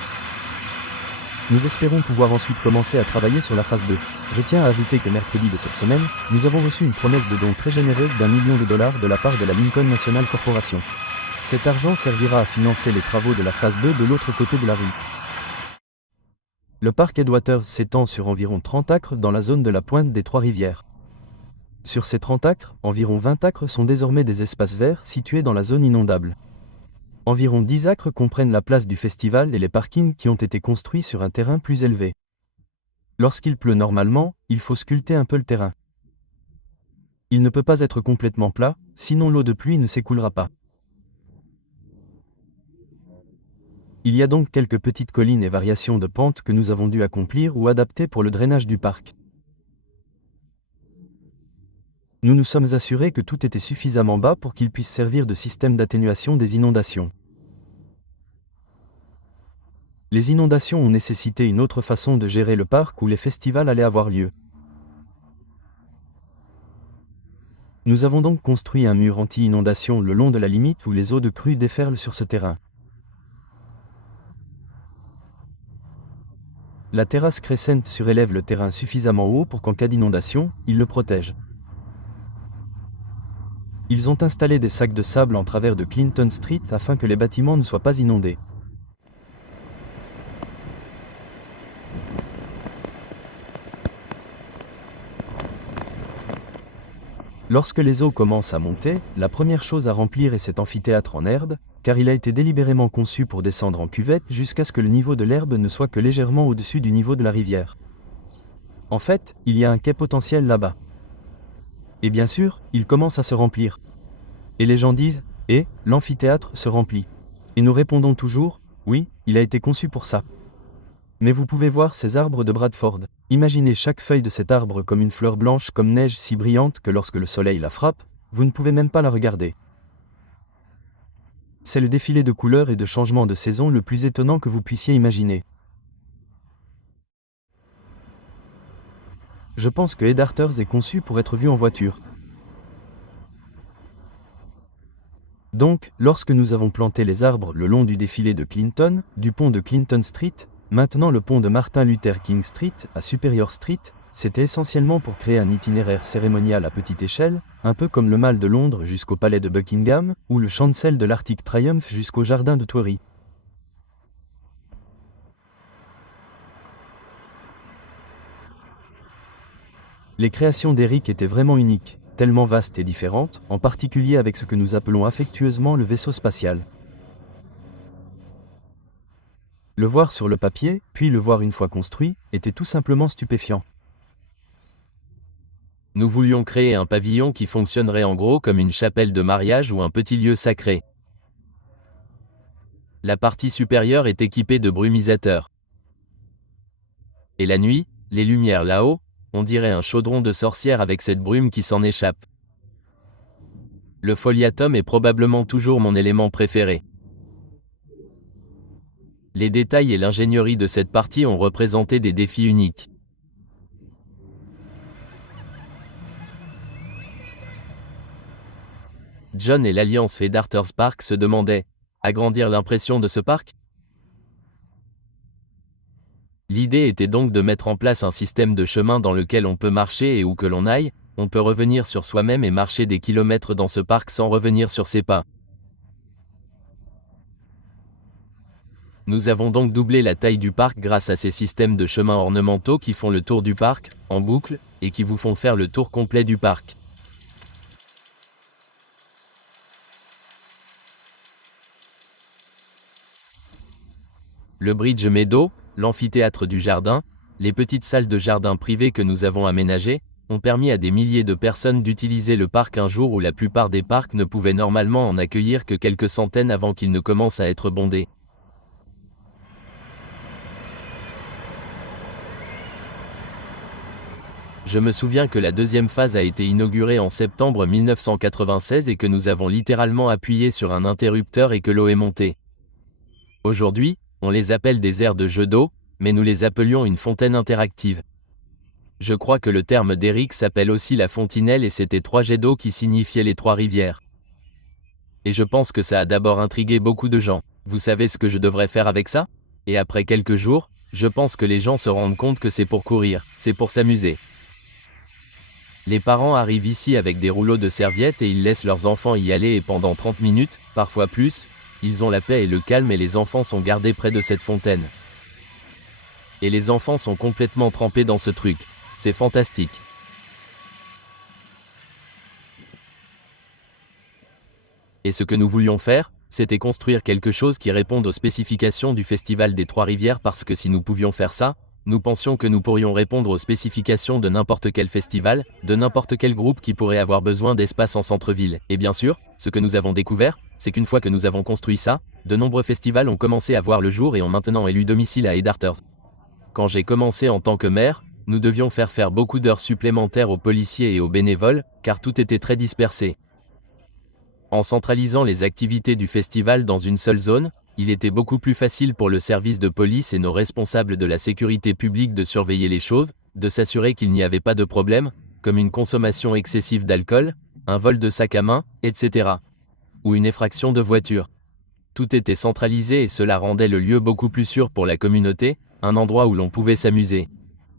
Nous espérons pouvoir ensuite commencer à travailler sur la phase 2. Je tiens à ajouter que mercredi de cette semaine, nous avons reçu une promesse de don très généreuse d'$1 million de la part de la Lincoln National Corporation. Cet argent servira à financer les travaux de la phase 2 de l'autre côté de la rue. Le parc Edwaters s'étend sur environ 30 acres dans la zone de la pointe des Trois-Rivières. Sur ces 30 acres, environ 20 acres sont désormais des espaces verts situés dans la zone inondable. Environ 10 acres comprennent la place du festival et les parkings qui ont été construits sur un terrain plus élevé. Lorsqu'il pleut normalement, il faut sculpter un peu le terrain. Il ne peut pas être complètement plat, sinon l'eau de pluie ne s'écoulera pas. Il y a donc quelques petites collines et variations de pentes que nous avons dû accomplir ou adapter pour le drainage du parc. Nous nous sommes assurés que tout était suffisamment bas pour qu'il puisse servir de système d'atténuation des inondations. Les inondations ont nécessité une autre façon de gérer le parc où les festivals allaient avoir lieu. Nous avons donc construit un mur anti-inondation le long de la limite où les eaux de crue déferlent sur ce terrain. La terrasse Crescent surélève le terrain suffisamment haut pour qu'en cas d'inondation, il le protège. Ils ont installé des sacs de sable en travers de Clinton Street afin que les bâtiments ne soient pas inondés. Lorsque les eaux commencent à monter, la première chose à remplir est cet amphithéâtre en herbe, car il a été délibérément conçu pour descendre en cuvette jusqu'à ce que le niveau de l'herbe ne soit que légèrement au-dessus du niveau de la rivière. En fait, il y a un quai potentiel là-bas. Et bien sûr, il commence à se remplir. Et les gens disent « Eh, l'amphithéâtre se remplit ». Et nous répondons toujours « Oui, il a été conçu pour ça ». Mais vous pouvez voir ces arbres de Bradford. Imaginez chaque feuille de cet arbre comme une fleur blanche comme neige si brillante que lorsque le soleil la frappe, vous ne pouvez même pas la regarder. C'est le défilé de couleurs et de changements de saison le plus étonnant que vous puissiez imaginer. Je pense que Headhunters est conçu pour être vu en voiture. Donc, lorsque nous avons planté les arbres le long du défilé de Clinton, du pont de Clinton Street, maintenant le pont de Martin Luther King Street à Superior Street, c'était essentiellement pour créer un itinéraire cérémonial à petite échelle, un peu comme le Mall de Londres jusqu'au palais de Buckingham, ou le chancel de l'Arctic Triumph jusqu'au jardin de Tuileries. Les créations d'Eric étaient vraiment uniques, tellement vastes et différentes, en particulier avec ce que nous appelons affectueusement le vaisseau spatial. Le voir sur le papier, puis le voir une fois construit, était tout simplement stupéfiant. Nous voulions créer un pavillon qui fonctionnerait en gros comme une chapelle de mariage ou un petit lieu sacré. La partie supérieure est équipée de brumisateurs. Et la nuit, les lumières là-haut, on dirait un chaudron de sorcière avec cette brume qui s'en échappe. Le foliatum est probablement toujours mon élément préféré. Les détails et l'ingénierie de cette partie ont représenté des défis uniques. John et l'Alliance Headhunters Park se demandaient « Agrandir l'impression de ce parc ?» L'idée était donc de mettre en place un système de chemin dans lequel on peut marcher et où que l'on aille, on peut revenir sur soi-même et marcher des kilomètres dans ce parc sans revenir sur ses pas. Nous avons donc doublé la taille du parc grâce à ces systèmes de chemins ornementaux qui font le tour du parc, en boucle, et qui vous font faire le tour complet du parc. Le Bridge Meadow, l'amphithéâtre du jardin, les petites salles de jardin privées que nous avons aménagées, ont permis à des milliers de personnes d'utiliser le parc un jour où la plupart des parcs ne pouvaient normalement en accueillir que quelques centaines avant qu'ils ne commencent à être bondés. Je me souviens que la deuxième phase a été inaugurée en septembre 1996 et que nous avons littéralement appuyé sur un interrupteur et que l'eau est montée. Aujourd'hui, on les appelle des aires de jeux d'eau, mais nous les appelions une fontaine interactive. Je crois que le terme d'Eric s'appelle aussi la fontinelle et c'était 3 jets d'eau qui signifiaient les 3 rivières. Et je pense que ça a d'abord intrigué beaucoup de gens. Vous savez ce que je devrais faire avec ça? Et après quelques jours, je pense que les gens se rendent compte que c'est pour courir, c'est pour s'amuser. Les parents arrivent ici avec des rouleaux de serviettes et ils laissent leurs enfants y aller et pendant 30 minutes, parfois plus, ils ont la paix et le calme et les enfants sont gardés près de cette fontaine. Et les enfants sont complètement trempés dans ce truc. C'est fantastique. Et ce que nous voulions faire, c'était construire quelque chose qui réponde aux spécifications du Festival des Trois-Rivières parce que si nous pouvions faire ça, nous pensions que nous pourrions répondre aux spécifications de n'importe quel festival, de n'importe quel groupe qui pourrait avoir besoin d'espace en centre-ville. Et bien sûr, ce que nous avons découvert, c'est qu'une fois que nous avons construit ça, de nombreux festivals ont commencé à voir le jour et ont maintenant élu domicile à Headhunters. Quand j'ai commencé en tant que maire, nous devions faire beaucoup d'heures supplémentaires aux policiers et aux bénévoles, car tout était très dispersé. En centralisant les activités du festival dans une seule zone, il était beaucoup plus facile pour le service de police et nos responsables de la sécurité publique de surveiller les choses, de s'assurer qu'il n'y avait pas de problème, comme une consommation excessive d'alcool, un vol de sac à main, etc. Ou une effraction de voiture. Tout était centralisé et cela rendait le lieu beaucoup plus sûr pour la communauté, un endroit où l'on pouvait s'amuser.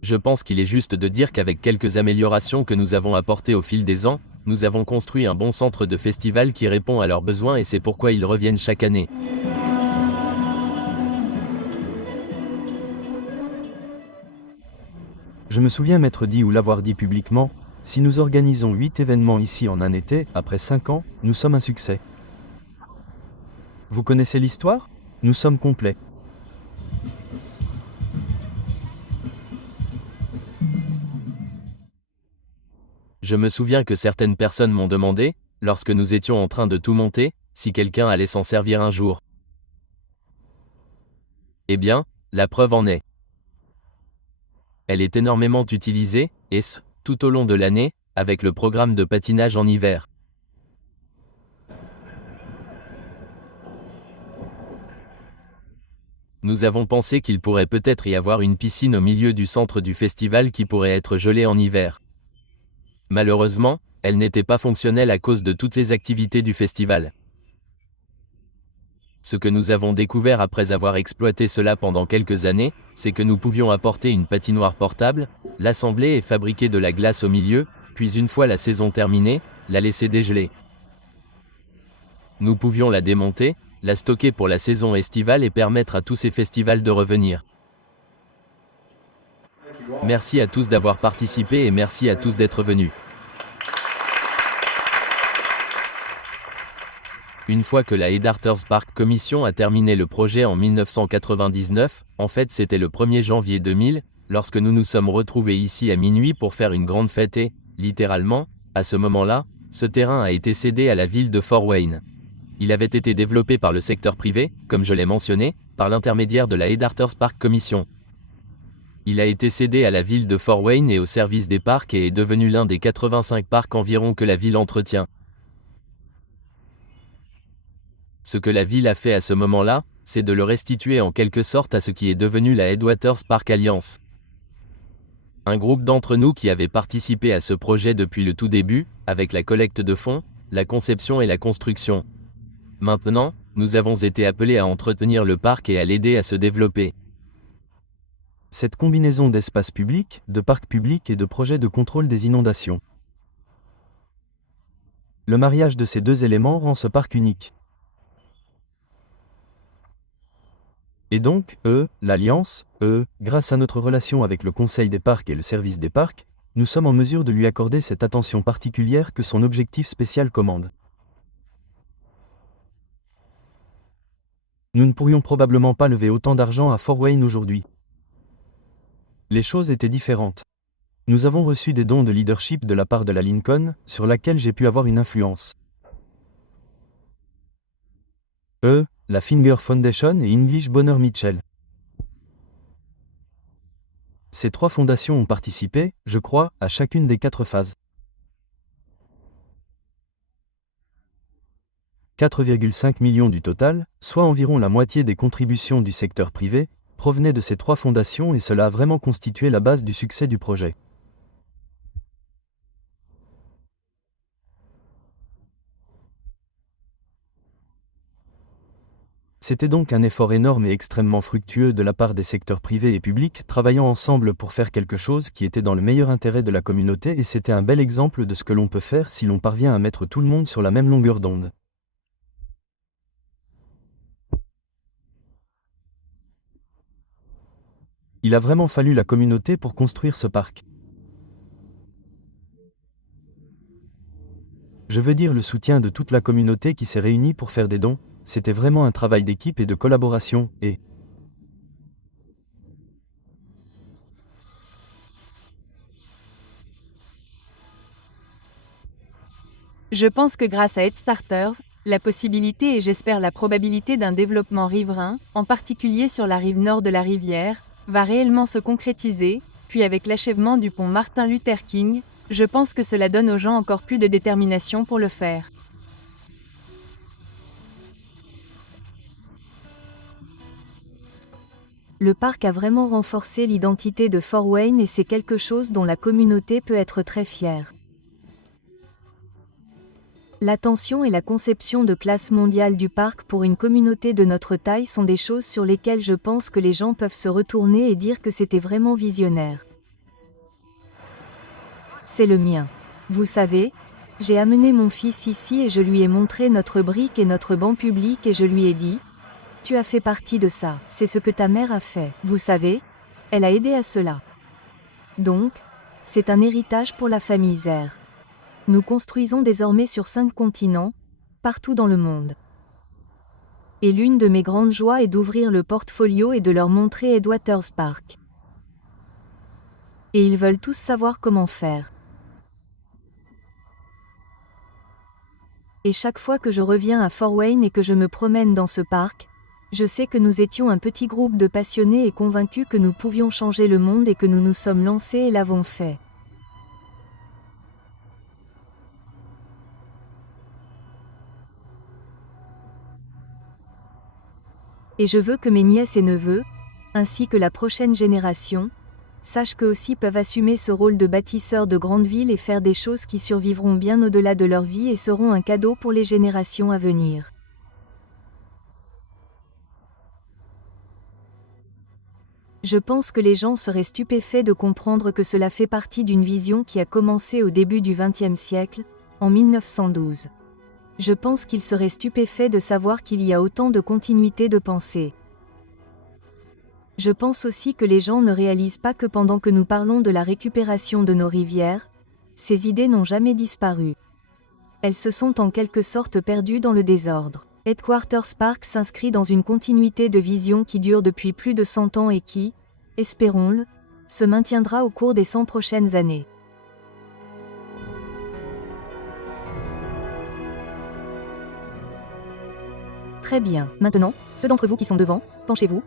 Je pense qu'il est juste de dire qu'avec quelques améliorations que nous avons apportées au fil des ans, nous avons construit un bon centre de festival qui répond à leurs besoins et c'est pourquoi ils reviennent chaque année. Je me souviens m'être dit ou l'avoir dit publiquement, si nous organisons 8 événements ici en un été, après 5 ans, nous sommes un succès. Vous connaissez l'histoire? Nous sommes complets. Je me souviens que certaines personnes m'ont demandé, lorsque nous étions en train de tout monter, si quelqu'un allait s'en servir un jour. Eh bien, la preuve en est. Elle est énormément utilisée, et ce, tout au long de l'année, avec le programme de patinage en hiver. Nous avons pensé qu'il pourrait peut-être y avoir une piscine au milieu du centre du festival qui pourrait être gelée en hiver. Malheureusement, elle n'était pas fonctionnelle à cause de toutes les activités du festival. Ce que nous avons découvert après avoir exploité cela pendant quelques années, c'est que nous pouvions apporter une patinoire portable, l'assembler et fabriquer de la glace au milieu, puis une fois la saison terminée, la laisser dégeler. Nous pouvions la démonter, la stocker pour la saison estivale et permettre à tous ces festivals de revenir. Merci à tous d'avoir participé et merci à tous d'être venus. Une fois que la Headwaters Park Commission a terminé le projet en 1999, en fait c'était le 1er janvier 2000, lorsque nous nous sommes retrouvés ici à minuit pour faire une grande fête et, littéralement, à ce moment-là, ce terrain a été cédé à la ville de Fort Wayne. Il avait été développé par le secteur privé, comme je l'ai mentionné, par l'intermédiaire de la Headwaters Park Commission. Il a été cédé à la ville de Fort Wayne et au service des parcs et est devenu l'un des 85 parcs environ que la ville entretient. Ce que la ville a fait à ce moment-là, c'est de le restituer en quelque sorte à ce qui est devenu la Headwaters Park Alliance. Un groupe d'entre nous qui avait participé à ce projet depuis le tout début, avec la collecte de fonds, la conception et la construction. Maintenant, nous avons été appelés à entretenir le parc et à l'aider à se développer. Cette combinaison d'espaces publics, de parcs publics et de projets de contrôle des inondations. Le mariage de ces deux éléments rend ce parc unique. Et donc, l'Alliance, grâce à notre relation avec le Conseil des parcs et le service des parcs, nous sommes en mesure de lui accorder cette attention particulière que son objectif spécial commande. Nous ne pourrions probablement pas lever autant d'argent à Fort Wayne aujourd'hui. Les choses étaient différentes. Nous avons reçu des dons de leadership de la part de la Lincoln, sur laquelle j'ai pu avoir une influence. La Finger Foundation et English Bonner Mitchell. Ces trois fondations ont participé, je crois, à chacune des 4 phases. 4,5 millions du total, soit environ la moitié des contributions du secteur privé, provenaient de ces 3 fondations et cela a vraiment constitué la base du succès du projet. C'était donc un effort énorme et extrêmement fructueux de la part des secteurs privés et publics travaillant ensemble pour faire quelque chose qui était dans le meilleur intérêt de la communauté et c'était un bel exemple de ce que l'on peut faire si l'on parvient à mettre tout le monde sur la même longueur d'onde. Il a vraiment fallu la communauté pour construire ce parc. Je veux dire le soutien de toute la communauté qui s'est réunie pour faire des dons, c'était vraiment un travail d'équipe et de collaboration, et Je pense que grâce à Headstarters, la possibilité et j'espère la probabilité d'un développement riverain, en particulier sur la rive nord de la rivière, va réellement se concrétiser, puis avec l'achèvement du pont Martin Luther King, je pense que cela donne aux gens encore plus de détermination pour le faire. Le parc a vraiment renforcé l'identité de Fort Wayne et c'est quelque chose dont la communauté peut être très fière. L'attention et la conception de classe mondiale du parc pour une communauté de notre taille sont des choses sur lesquelles je pense que les gens peuvent se retourner et dire que c'était vraiment visionnaire. C'est le mien. Vous savez, j'ai amené mon fils ici et je lui ai montré notre brique et notre banc public et je lui ai dit « Tu as fait partie de ça, c'est ce que ta mère a fait. Vous savez, elle a aidé à cela. » Donc, c'est un héritage pour la famille Zer. Nous construisons désormais sur 5 continents, partout dans le monde. Et l'une de mes grandes joies est d'ouvrir le portfolio et de leur montrer Headwaters Park. Et ils veulent tous savoir comment faire. Et chaque fois que je reviens à Fort Wayne et que je me promène dans ce parc, Je sais que nous étions un petit groupe de passionnés et convaincus que nous pouvions changer le monde et que nous nous sommes lancés et l'avons fait. Et je veux que mes nièces et neveux, ainsi que la prochaine génération, sachent qu'eux aussi peuvent assumer ce rôle de bâtisseurs de grandes villes et faire des choses qui survivront bien au-delà de leur vie et seront un cadeau pour les générations à venir. Je pense que les gens seraient stupéfaits de comprendre que cela fait partie d'une vision qui a commencé au début du XXe siècle, en 1912. Je pense qu'ils seraient stupéfaits de savoir qu'il y a autant de continuité de pensée. Je pense aussi que les gens ne réalisent pas que pendant que nous parlons de la récupération de nos rivières, ces idées n'ont jamais disparu. Elles se sont en quelque sorte perdues dans le désordre. Headquarters Park s'inscrit dans une continuité de vision qui dure depuis plus de 100 ans et qui, espérons-le, se maintiendra au cours des 100 prochaines années. Très bien. Maintenant, ceux d'entre vous qui sont devant, penchez-vous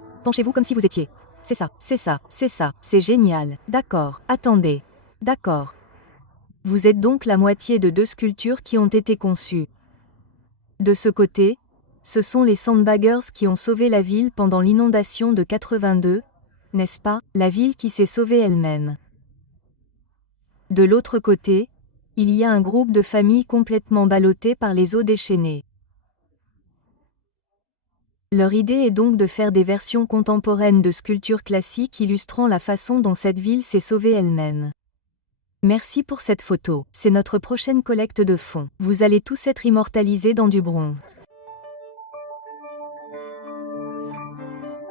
comme si vous étiez. C'est ça, c'est génial. D'accord, attendez. D'accord. Vous êtes donc la moitié de 2 sculptures qui ont été conçues. De ce côté, ce sont les Sandbaggers qui ont sauvé la ville pendant l'inondation de 82, n'est-ce pas, la ville qui s'est sauvée elle-même. De l'autre côté, il y a un groupe de familles complètement ballottées par les eaux déchaînées. Leur idée est donc de faire des versions contemporaines de sculptures classiques illustrant la façon dont cette ville s'est sauvée elle-même. Merci pour cette photo, c'est notre prochaine collecte de fonds. Vous allez tous être immortalisés dans du bronze.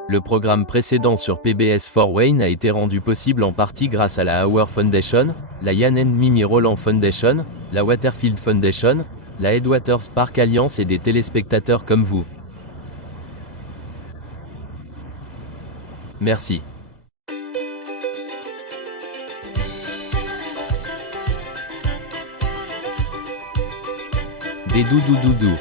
Le programme précédent sur PBS Fort Wayne a été rendu possible en partie grâce à la Hauer Foundation, la Ian and Mimi Roland Foundation, la Waterfield Foundation, la Headwaters Park Alliance et des téléspectateurs comme vous. Merci. Des doudou doudou.